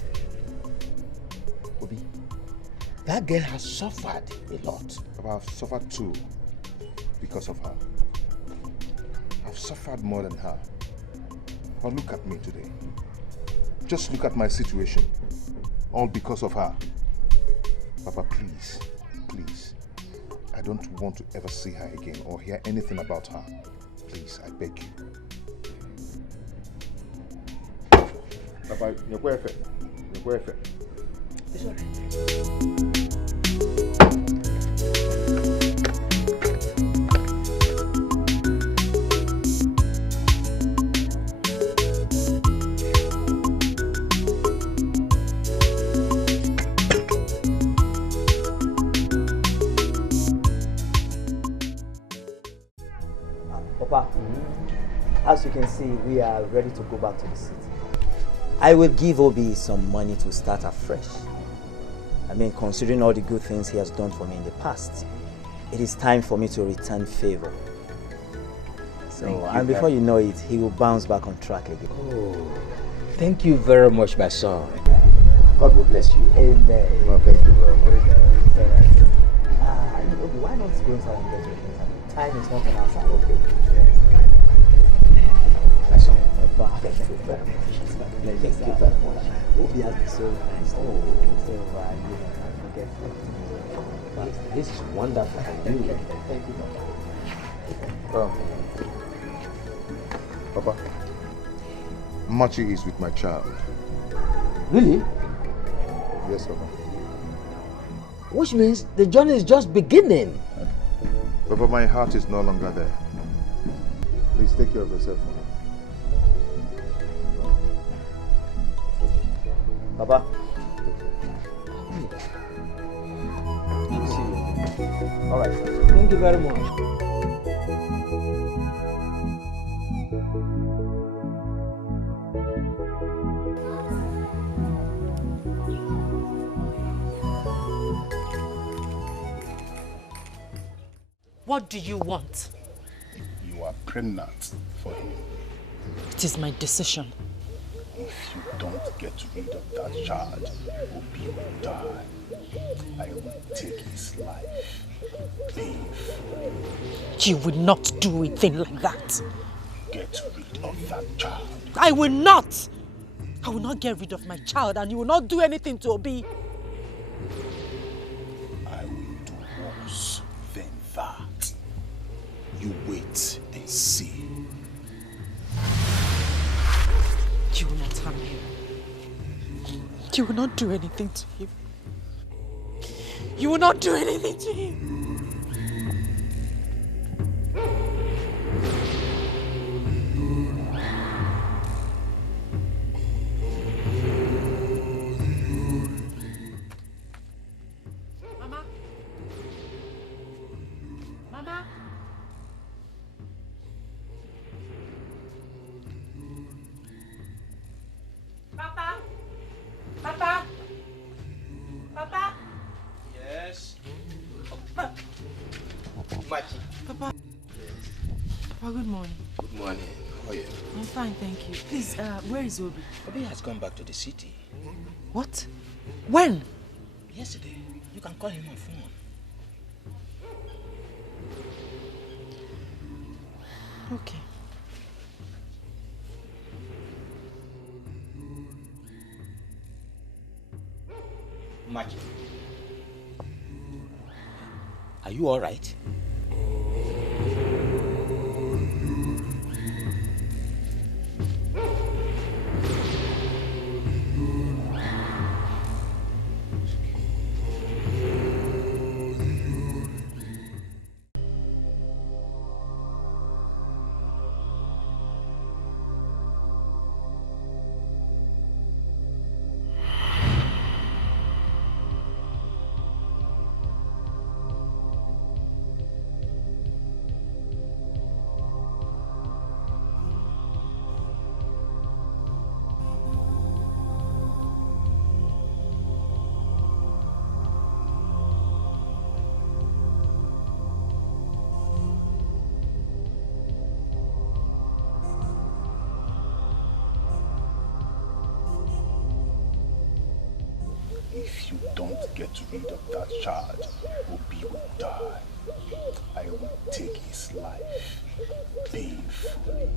Obi, that girl has suffered a lot. Papa, I've suffered too because of her. I've suffered more than her. But look at me today. Just look at my situation. All because of her. Papa, please, please. I don't want to ever see her again or hear anything about her. Please, I beg you. Papa, you're perfect. You're perfect. It's all right. As you can see, we are ready to go back to the city. I will give Obi some money to start afresh. I mean, considering all the good things he has done for me in the past, it is time for me to return favor. So, and before you know it, he will bounce back on track again. Oh, thank you very much, my son. God will bless you. Amen. Well, thank you very much. I mean, Obi, why not go inside and get your things? I mean, time is not on our side. Okay. My son. Thank you very much. Thank you very much. Obi has been so nice. Oh, so you can't forget that. This is wonderful. Thank you. Thank you, Papa. Papa, Machi is with my child. Really? Yes, Papa. Which means the journey is just beginning. Papa, my heart is no longer there. Please take care of yourself for me. Papa. All right. Thank you very much. What do you want? You are pregnant for him. It is my decision. If you don't get rid of that child, Obi will die. I will take his life. Painfully. You will not do a thing like that. Get rid of that child. I will not! I will not get rid of my child, and you will not do anything to Obi. I will do worse than that. You wait and see. You will not harm him. You will not do anything to him. You will not do anything to him. Mama? Mama? Papa? Papa? Papa? Yes. Machi. Papa. Papa, good morning. Good morning. How are you? I'm fine, thank you. Please, where is Obi? Obi has gone back to the city. What? When? Yesterday. You can call him on phone. Okay. Machi. Are you all right? If you don't get rid of that child, Obi will die. I will take his life painfully.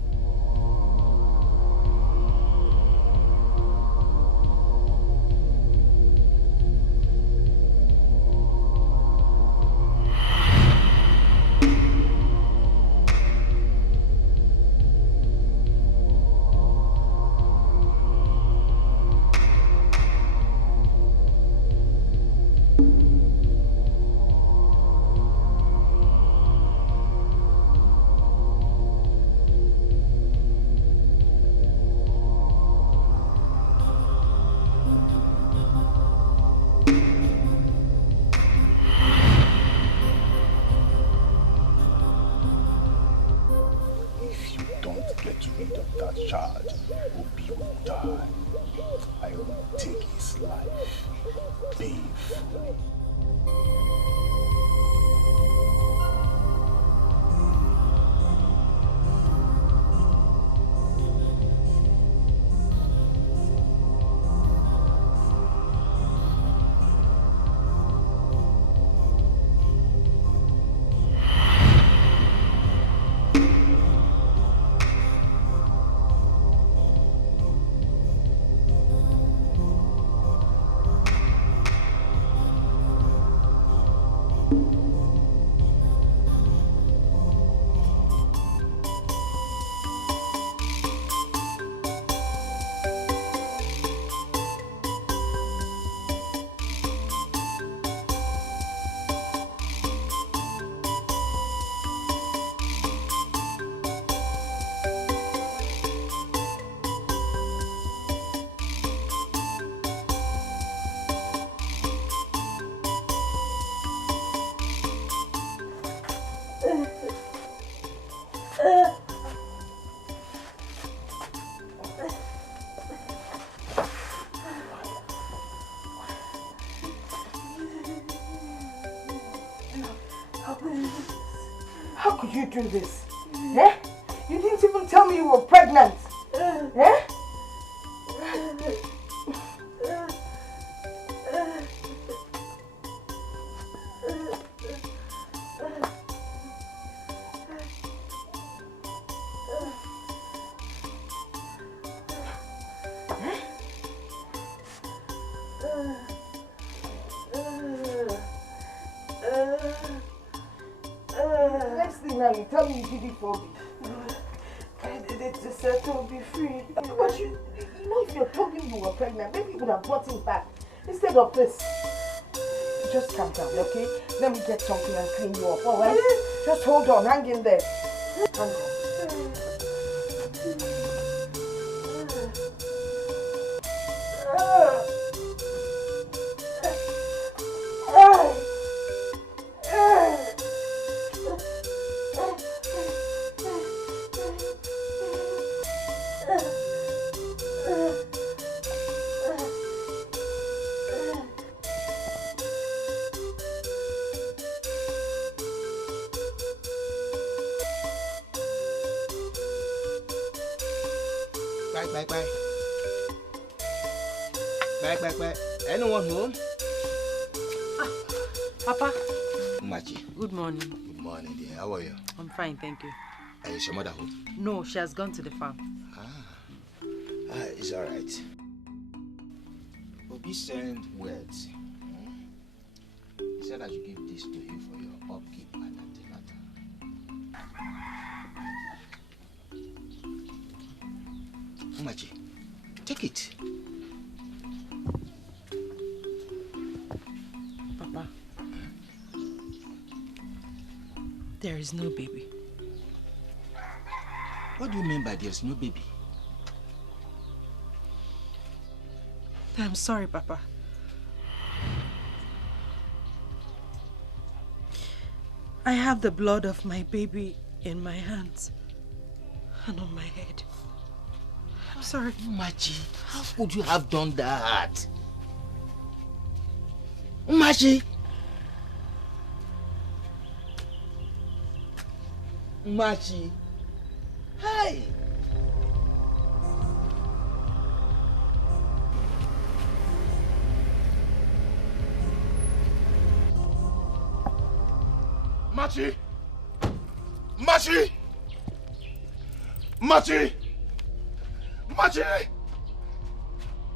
How could you do this? Eh? You didn't even tell me you were pregnant. Eh? Next thing now, you tell me you did it for me. To settle, be free. But you know, if you're talking you were pregnant, maybe you would have brought him back instead of this. Just calm down, okay? Let me get something and clean you up, alright? Just hold on, hang in there. Hang on. Bye. Anyone home? Papa. Machi. Good morning. Good morning, dear. How are you? I'm fine, thank you. Is your mother home? No, she has gone to the farm. It's alright. Obi sent words. He said I should give this to you for your upkeep and antenatal. Machi, take it. Papa, there is no baby. What do you mean by there's no baby? I'm sorry, Papa. I have the blood of my baby in my hands and on my head. I'm sorry. Machi, how could you have done that? Machi! Machi! Hey! Machi! Machi! Machi! Machi!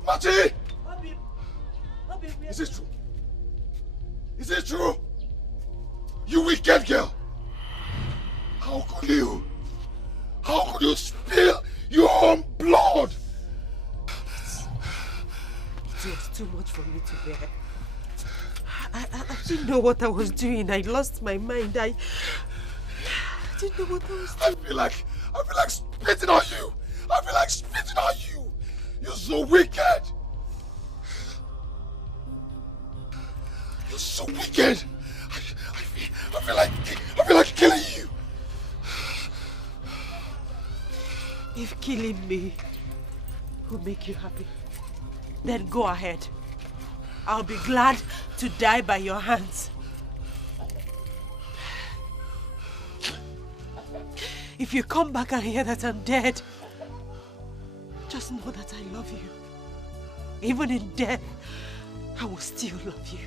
Machi! Is it true? Is it true? You wicked girl! How could you? How could you spill your own blood? It was too much for me to bear. I didn't know what I was doing. I lost my mind. I didn't know what I was doing. I feel like spitting on you. I feel like spitting on you. You're so wicked. You're so wicked. I feel like killing you. If killing me will make you happy, then go ahead. I'll be glad to die by your hands. If you come back and hear that I'm dead, just know that I love you. Even in death, I will still love you.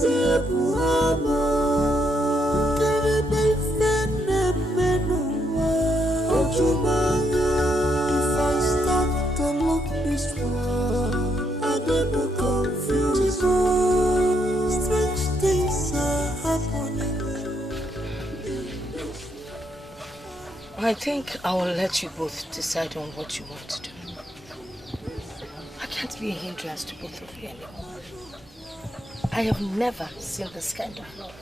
If I start to look this world, I get more confused. Strange things are happening. I think I will let you both decide on what you want to do. I can't be a hindrance to both of you anymore. I have never seen this kind of love.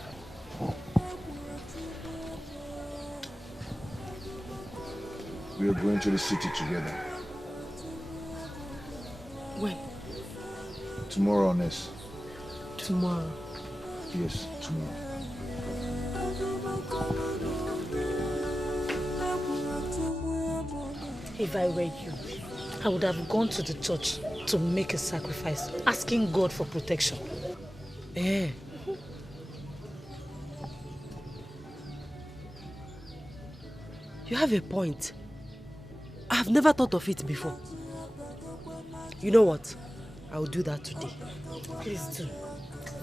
We are going to the city together. When? Tomorrow, Ness. Tomorrow? Yes, tomorrow. If I were you, I would have gone to the church to make a sacrifice, asking God for protection. Eh? You have a point. I have never thought of it before. You know what? I will do that today. Please do.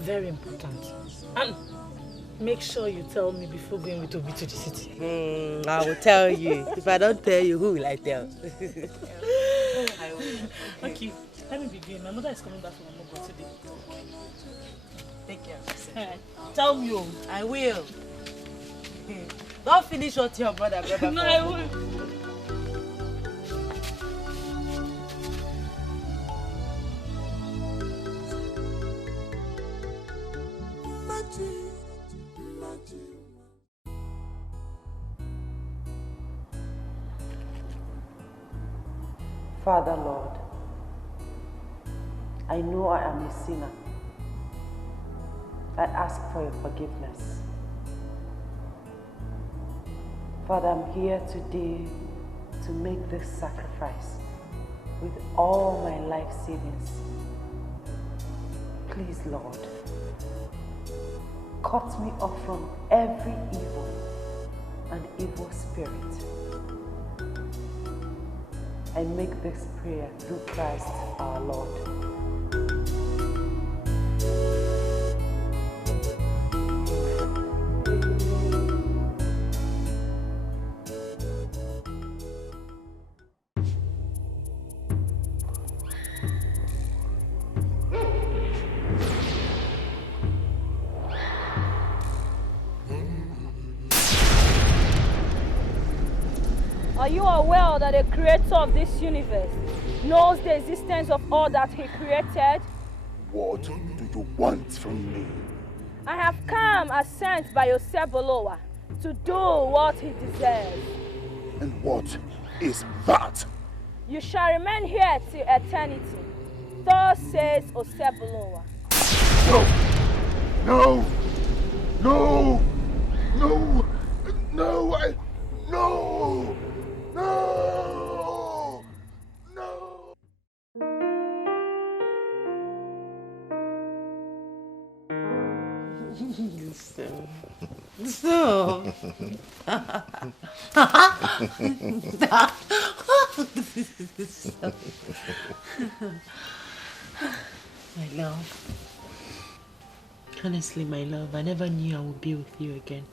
Very important. And make sure you tell me before going with Obi to the city. I will tell you. If I don't tell you, who will I tell? Okay, let me begin. My mother is coming back from Omogo today. Take care of yourself. Alright. Tell me, oh. I will. Don't finish what your brother No, I will. Father Lord, I know I am a sinner. I ask for your forgiveness. Father, I'm here today to make this sacrifice with all my life savings. Please, Lord, cut me off from every evil and evil spirit. I make this prayer through Christ our Lord. Are you aware that the creator of this universe knows the existence of all that he created? What do you want from me? I have come as sent by Osebolowa to do what he deserves. And what is that? You shall remain here till eternity. Thus says Osebolowa. No! No! No! No! No! No! No! So. My love. Honestly, my love, I never knew I would be with you again.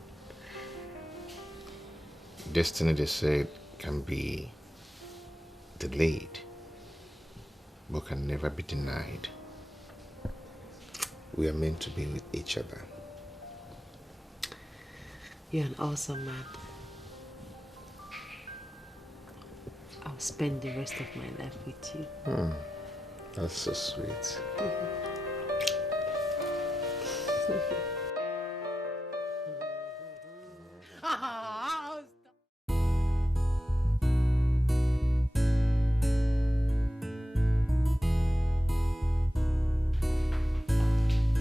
Destiny, they said, can be delayed, but can never be denied. We are meant to be with each other. You're an awesome man. I'll spend the rest of my life with you. That's so sweet.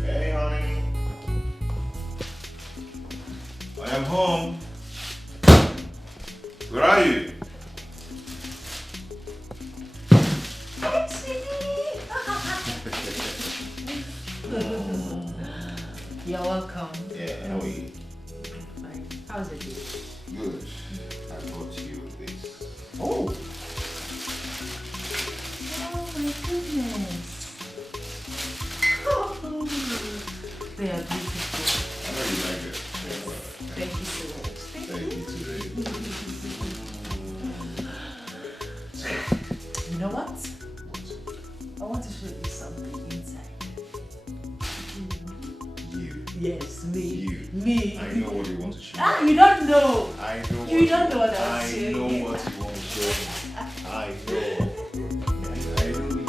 Hey, honey. I am home. Where are you? You're welcome. Yeah, how are you? Fine. How's it? Good. I brought you this. Oh! Oh my goodness. They are beautiful. I know you like it. Thank you so much. Thank you too. You know what? I want to show you something inside. You. Yes, me. You. Me. I know what you want to show me. Ah, you don't know. I know. You don't know what I'm I saying. know what you want to show me. I know. I know you.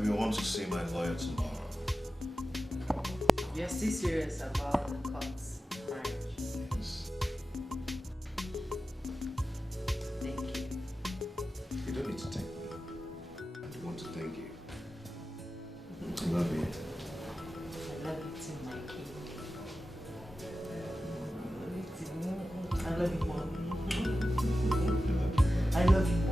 We want to see my lawyer tomorrow. You're still serious about the court's marriage? Yes. Thank you. You don't need to thank me. I want to thank you. I love you. I love you too, my king. I love you more. I love you more.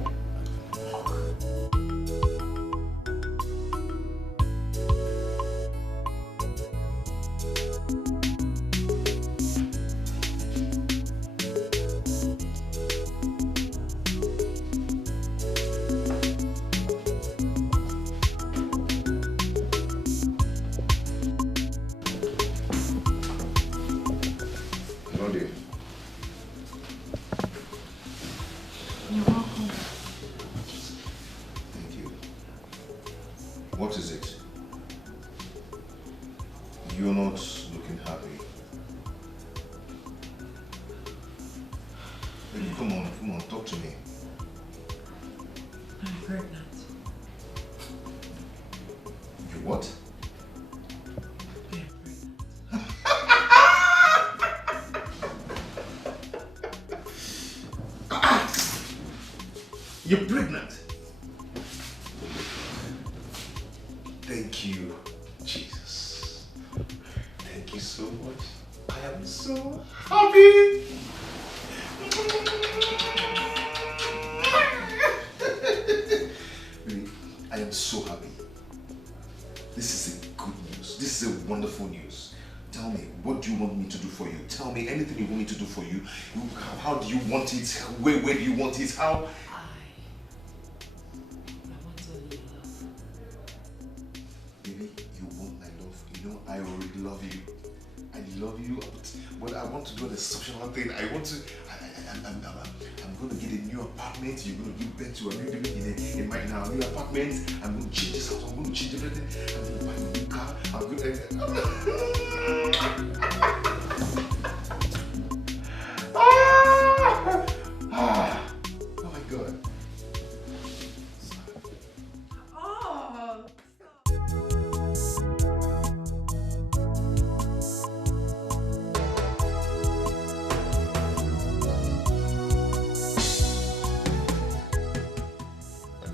You're welcome. Thank you. What is it? You're not looking happy. Baby, come on, talk to me. I'm pregnant. You what? You're pregnant. Thank you, Jesus. Thank you so much. I am so happy. Really, I am so happy. This is a good news. This is a wonderful news. Tell me, what do you want me to do for you? Tell me anything you want me to do for you. How do you want it? Where do you want it? How? Baby, you want my love. You know, I already love you. I love you, but I want to do an exceptional thing. I'm going to get a new apartment. You're going to give birth to a new baby in my new apartment. I'm going to change this house. I'm going to change everything. I'm going to buy a new car. I'm going to... Oh my God.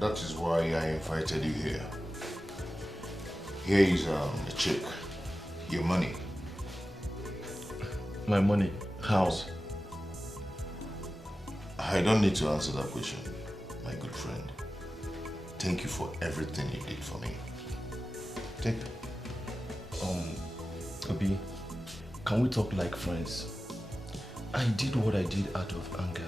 That is why I invited you here. Here is the check. Your money. My money? How? I don't need to answer that question, my good friend. Thank you for everything you did for me. Take it. Obi, can we talk like friends? I did what I did out of anger.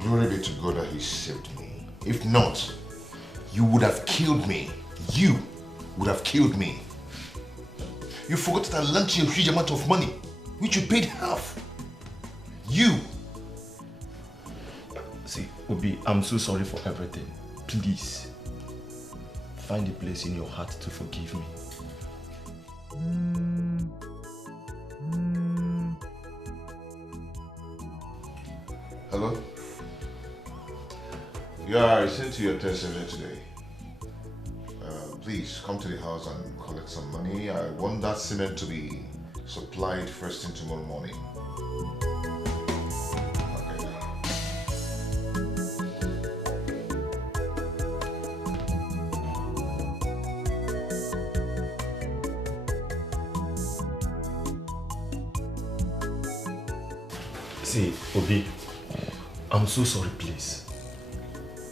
Glory be to God that He saved me. If not, you would have killed me. You would have killed me. You forgot that I lent you a huge amount of money, which you paid half. You. See, Obi, I'm so sorry for everything. Please, find a place in your heart to forgive me. Hello? Yeah, I sent you a text earlier today. Please come to the house and collect some money. I want that cement to be supplied first thing tomorrow morning. See, Obi, I'm so sorry, please.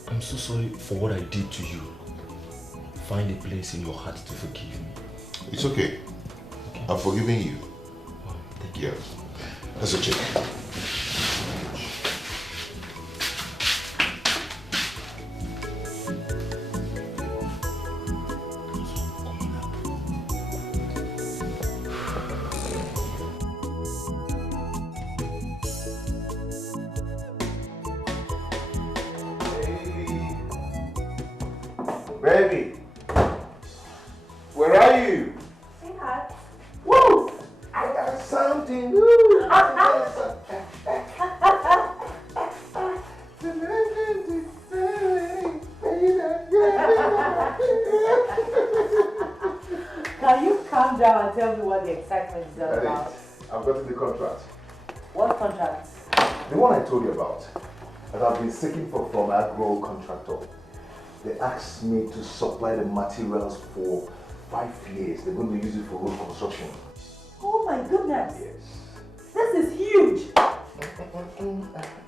I'm so sorry for what I did to you. Find a place in your heart to forgive me. It's okay. I've forgiven you. Oh, thank you. Yeah. That's a check. Baby, where are you? Sweetheart. Woo! I got something. Woo! Can you calm down and tell me what the excitement is all about? I've gotten the contract. What contract? The one I told you about. That I've been seeking for from an agro contractor. They asked me to supply the materials for 5 years. They're going to use it for road construction. Oh my goodness. Yes. This is huge.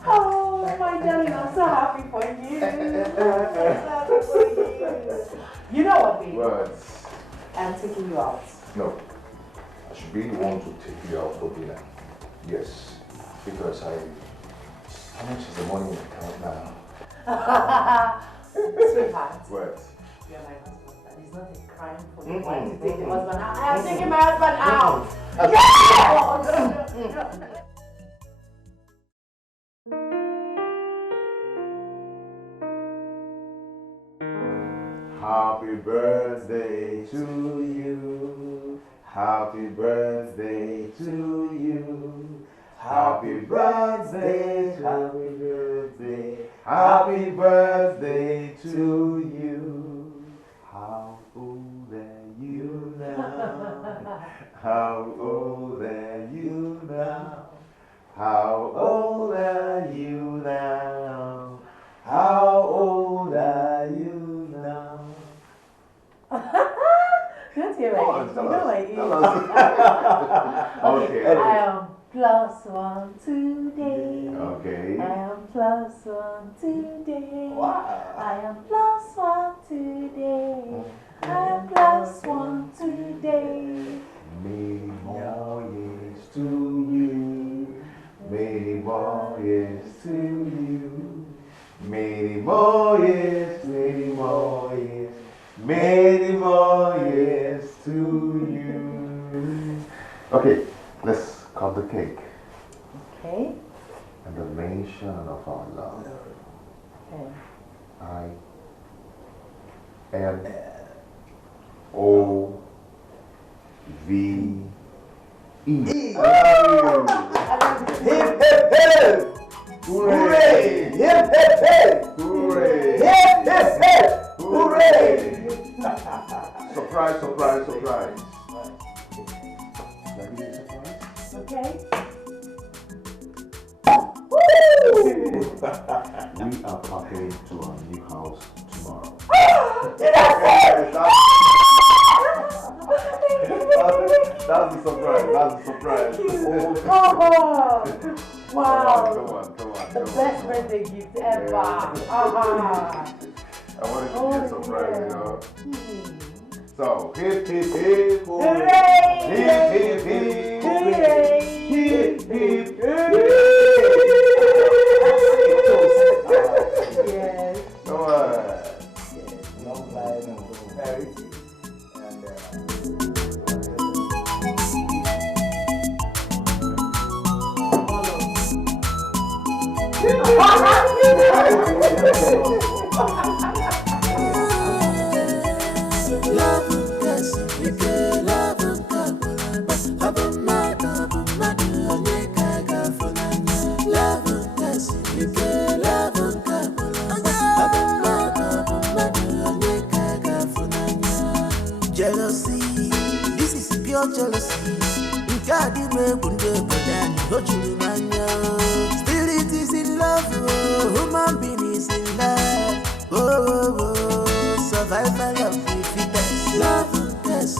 Oh my darling, I'm so happy for you. I'm so happy for you. You know what, baby? What? I'm taking you out. No. I should be the one to take you out for dinner. Yes. Because how much is the money in the account now? Sweetheart. What? You're my husband, and it's not a crime for the wife to take the husband out. I am taking my husband out. Happy birthday to you. Happy birthday to you. Happy birthday, happy birthday, happy birthday to you. How old are you now? How old are you now? How old are you now? How old are you now? Don't hear my age. You know my age. Okay. I am +1 today. Okay. I am +1 today. Wow. I am +1 today. I am +1 today. Many more years to you. Many more years to you. Many more years, many more years. Many more years to you. Okay, let's cut the cake. Okay. And the mention of our love. Okay. I M O V E. I love you. Hip, hip, hip! Hooray! Hip, hip, hip! Hooray! Hip, hip, hip! Hooray! Surprise, surprise, surprise. Let me give you a surprise. Okay. We are packing to our new house tomorrow. That's a surprise. That's a surprise. Wow. Come on. The best birthday gift ever. I wanted to be a surprise, you know. So, hip, hip, hip, hooray! Hip, hip, hip, hooray! Hip, hip, hip. Yes. Come on. Long life and prosperity. Jealousy, this is pure jealousy. God, you may wonder, but then you spirit is in love, human being is in love. Survival of the fittest. Love, yes,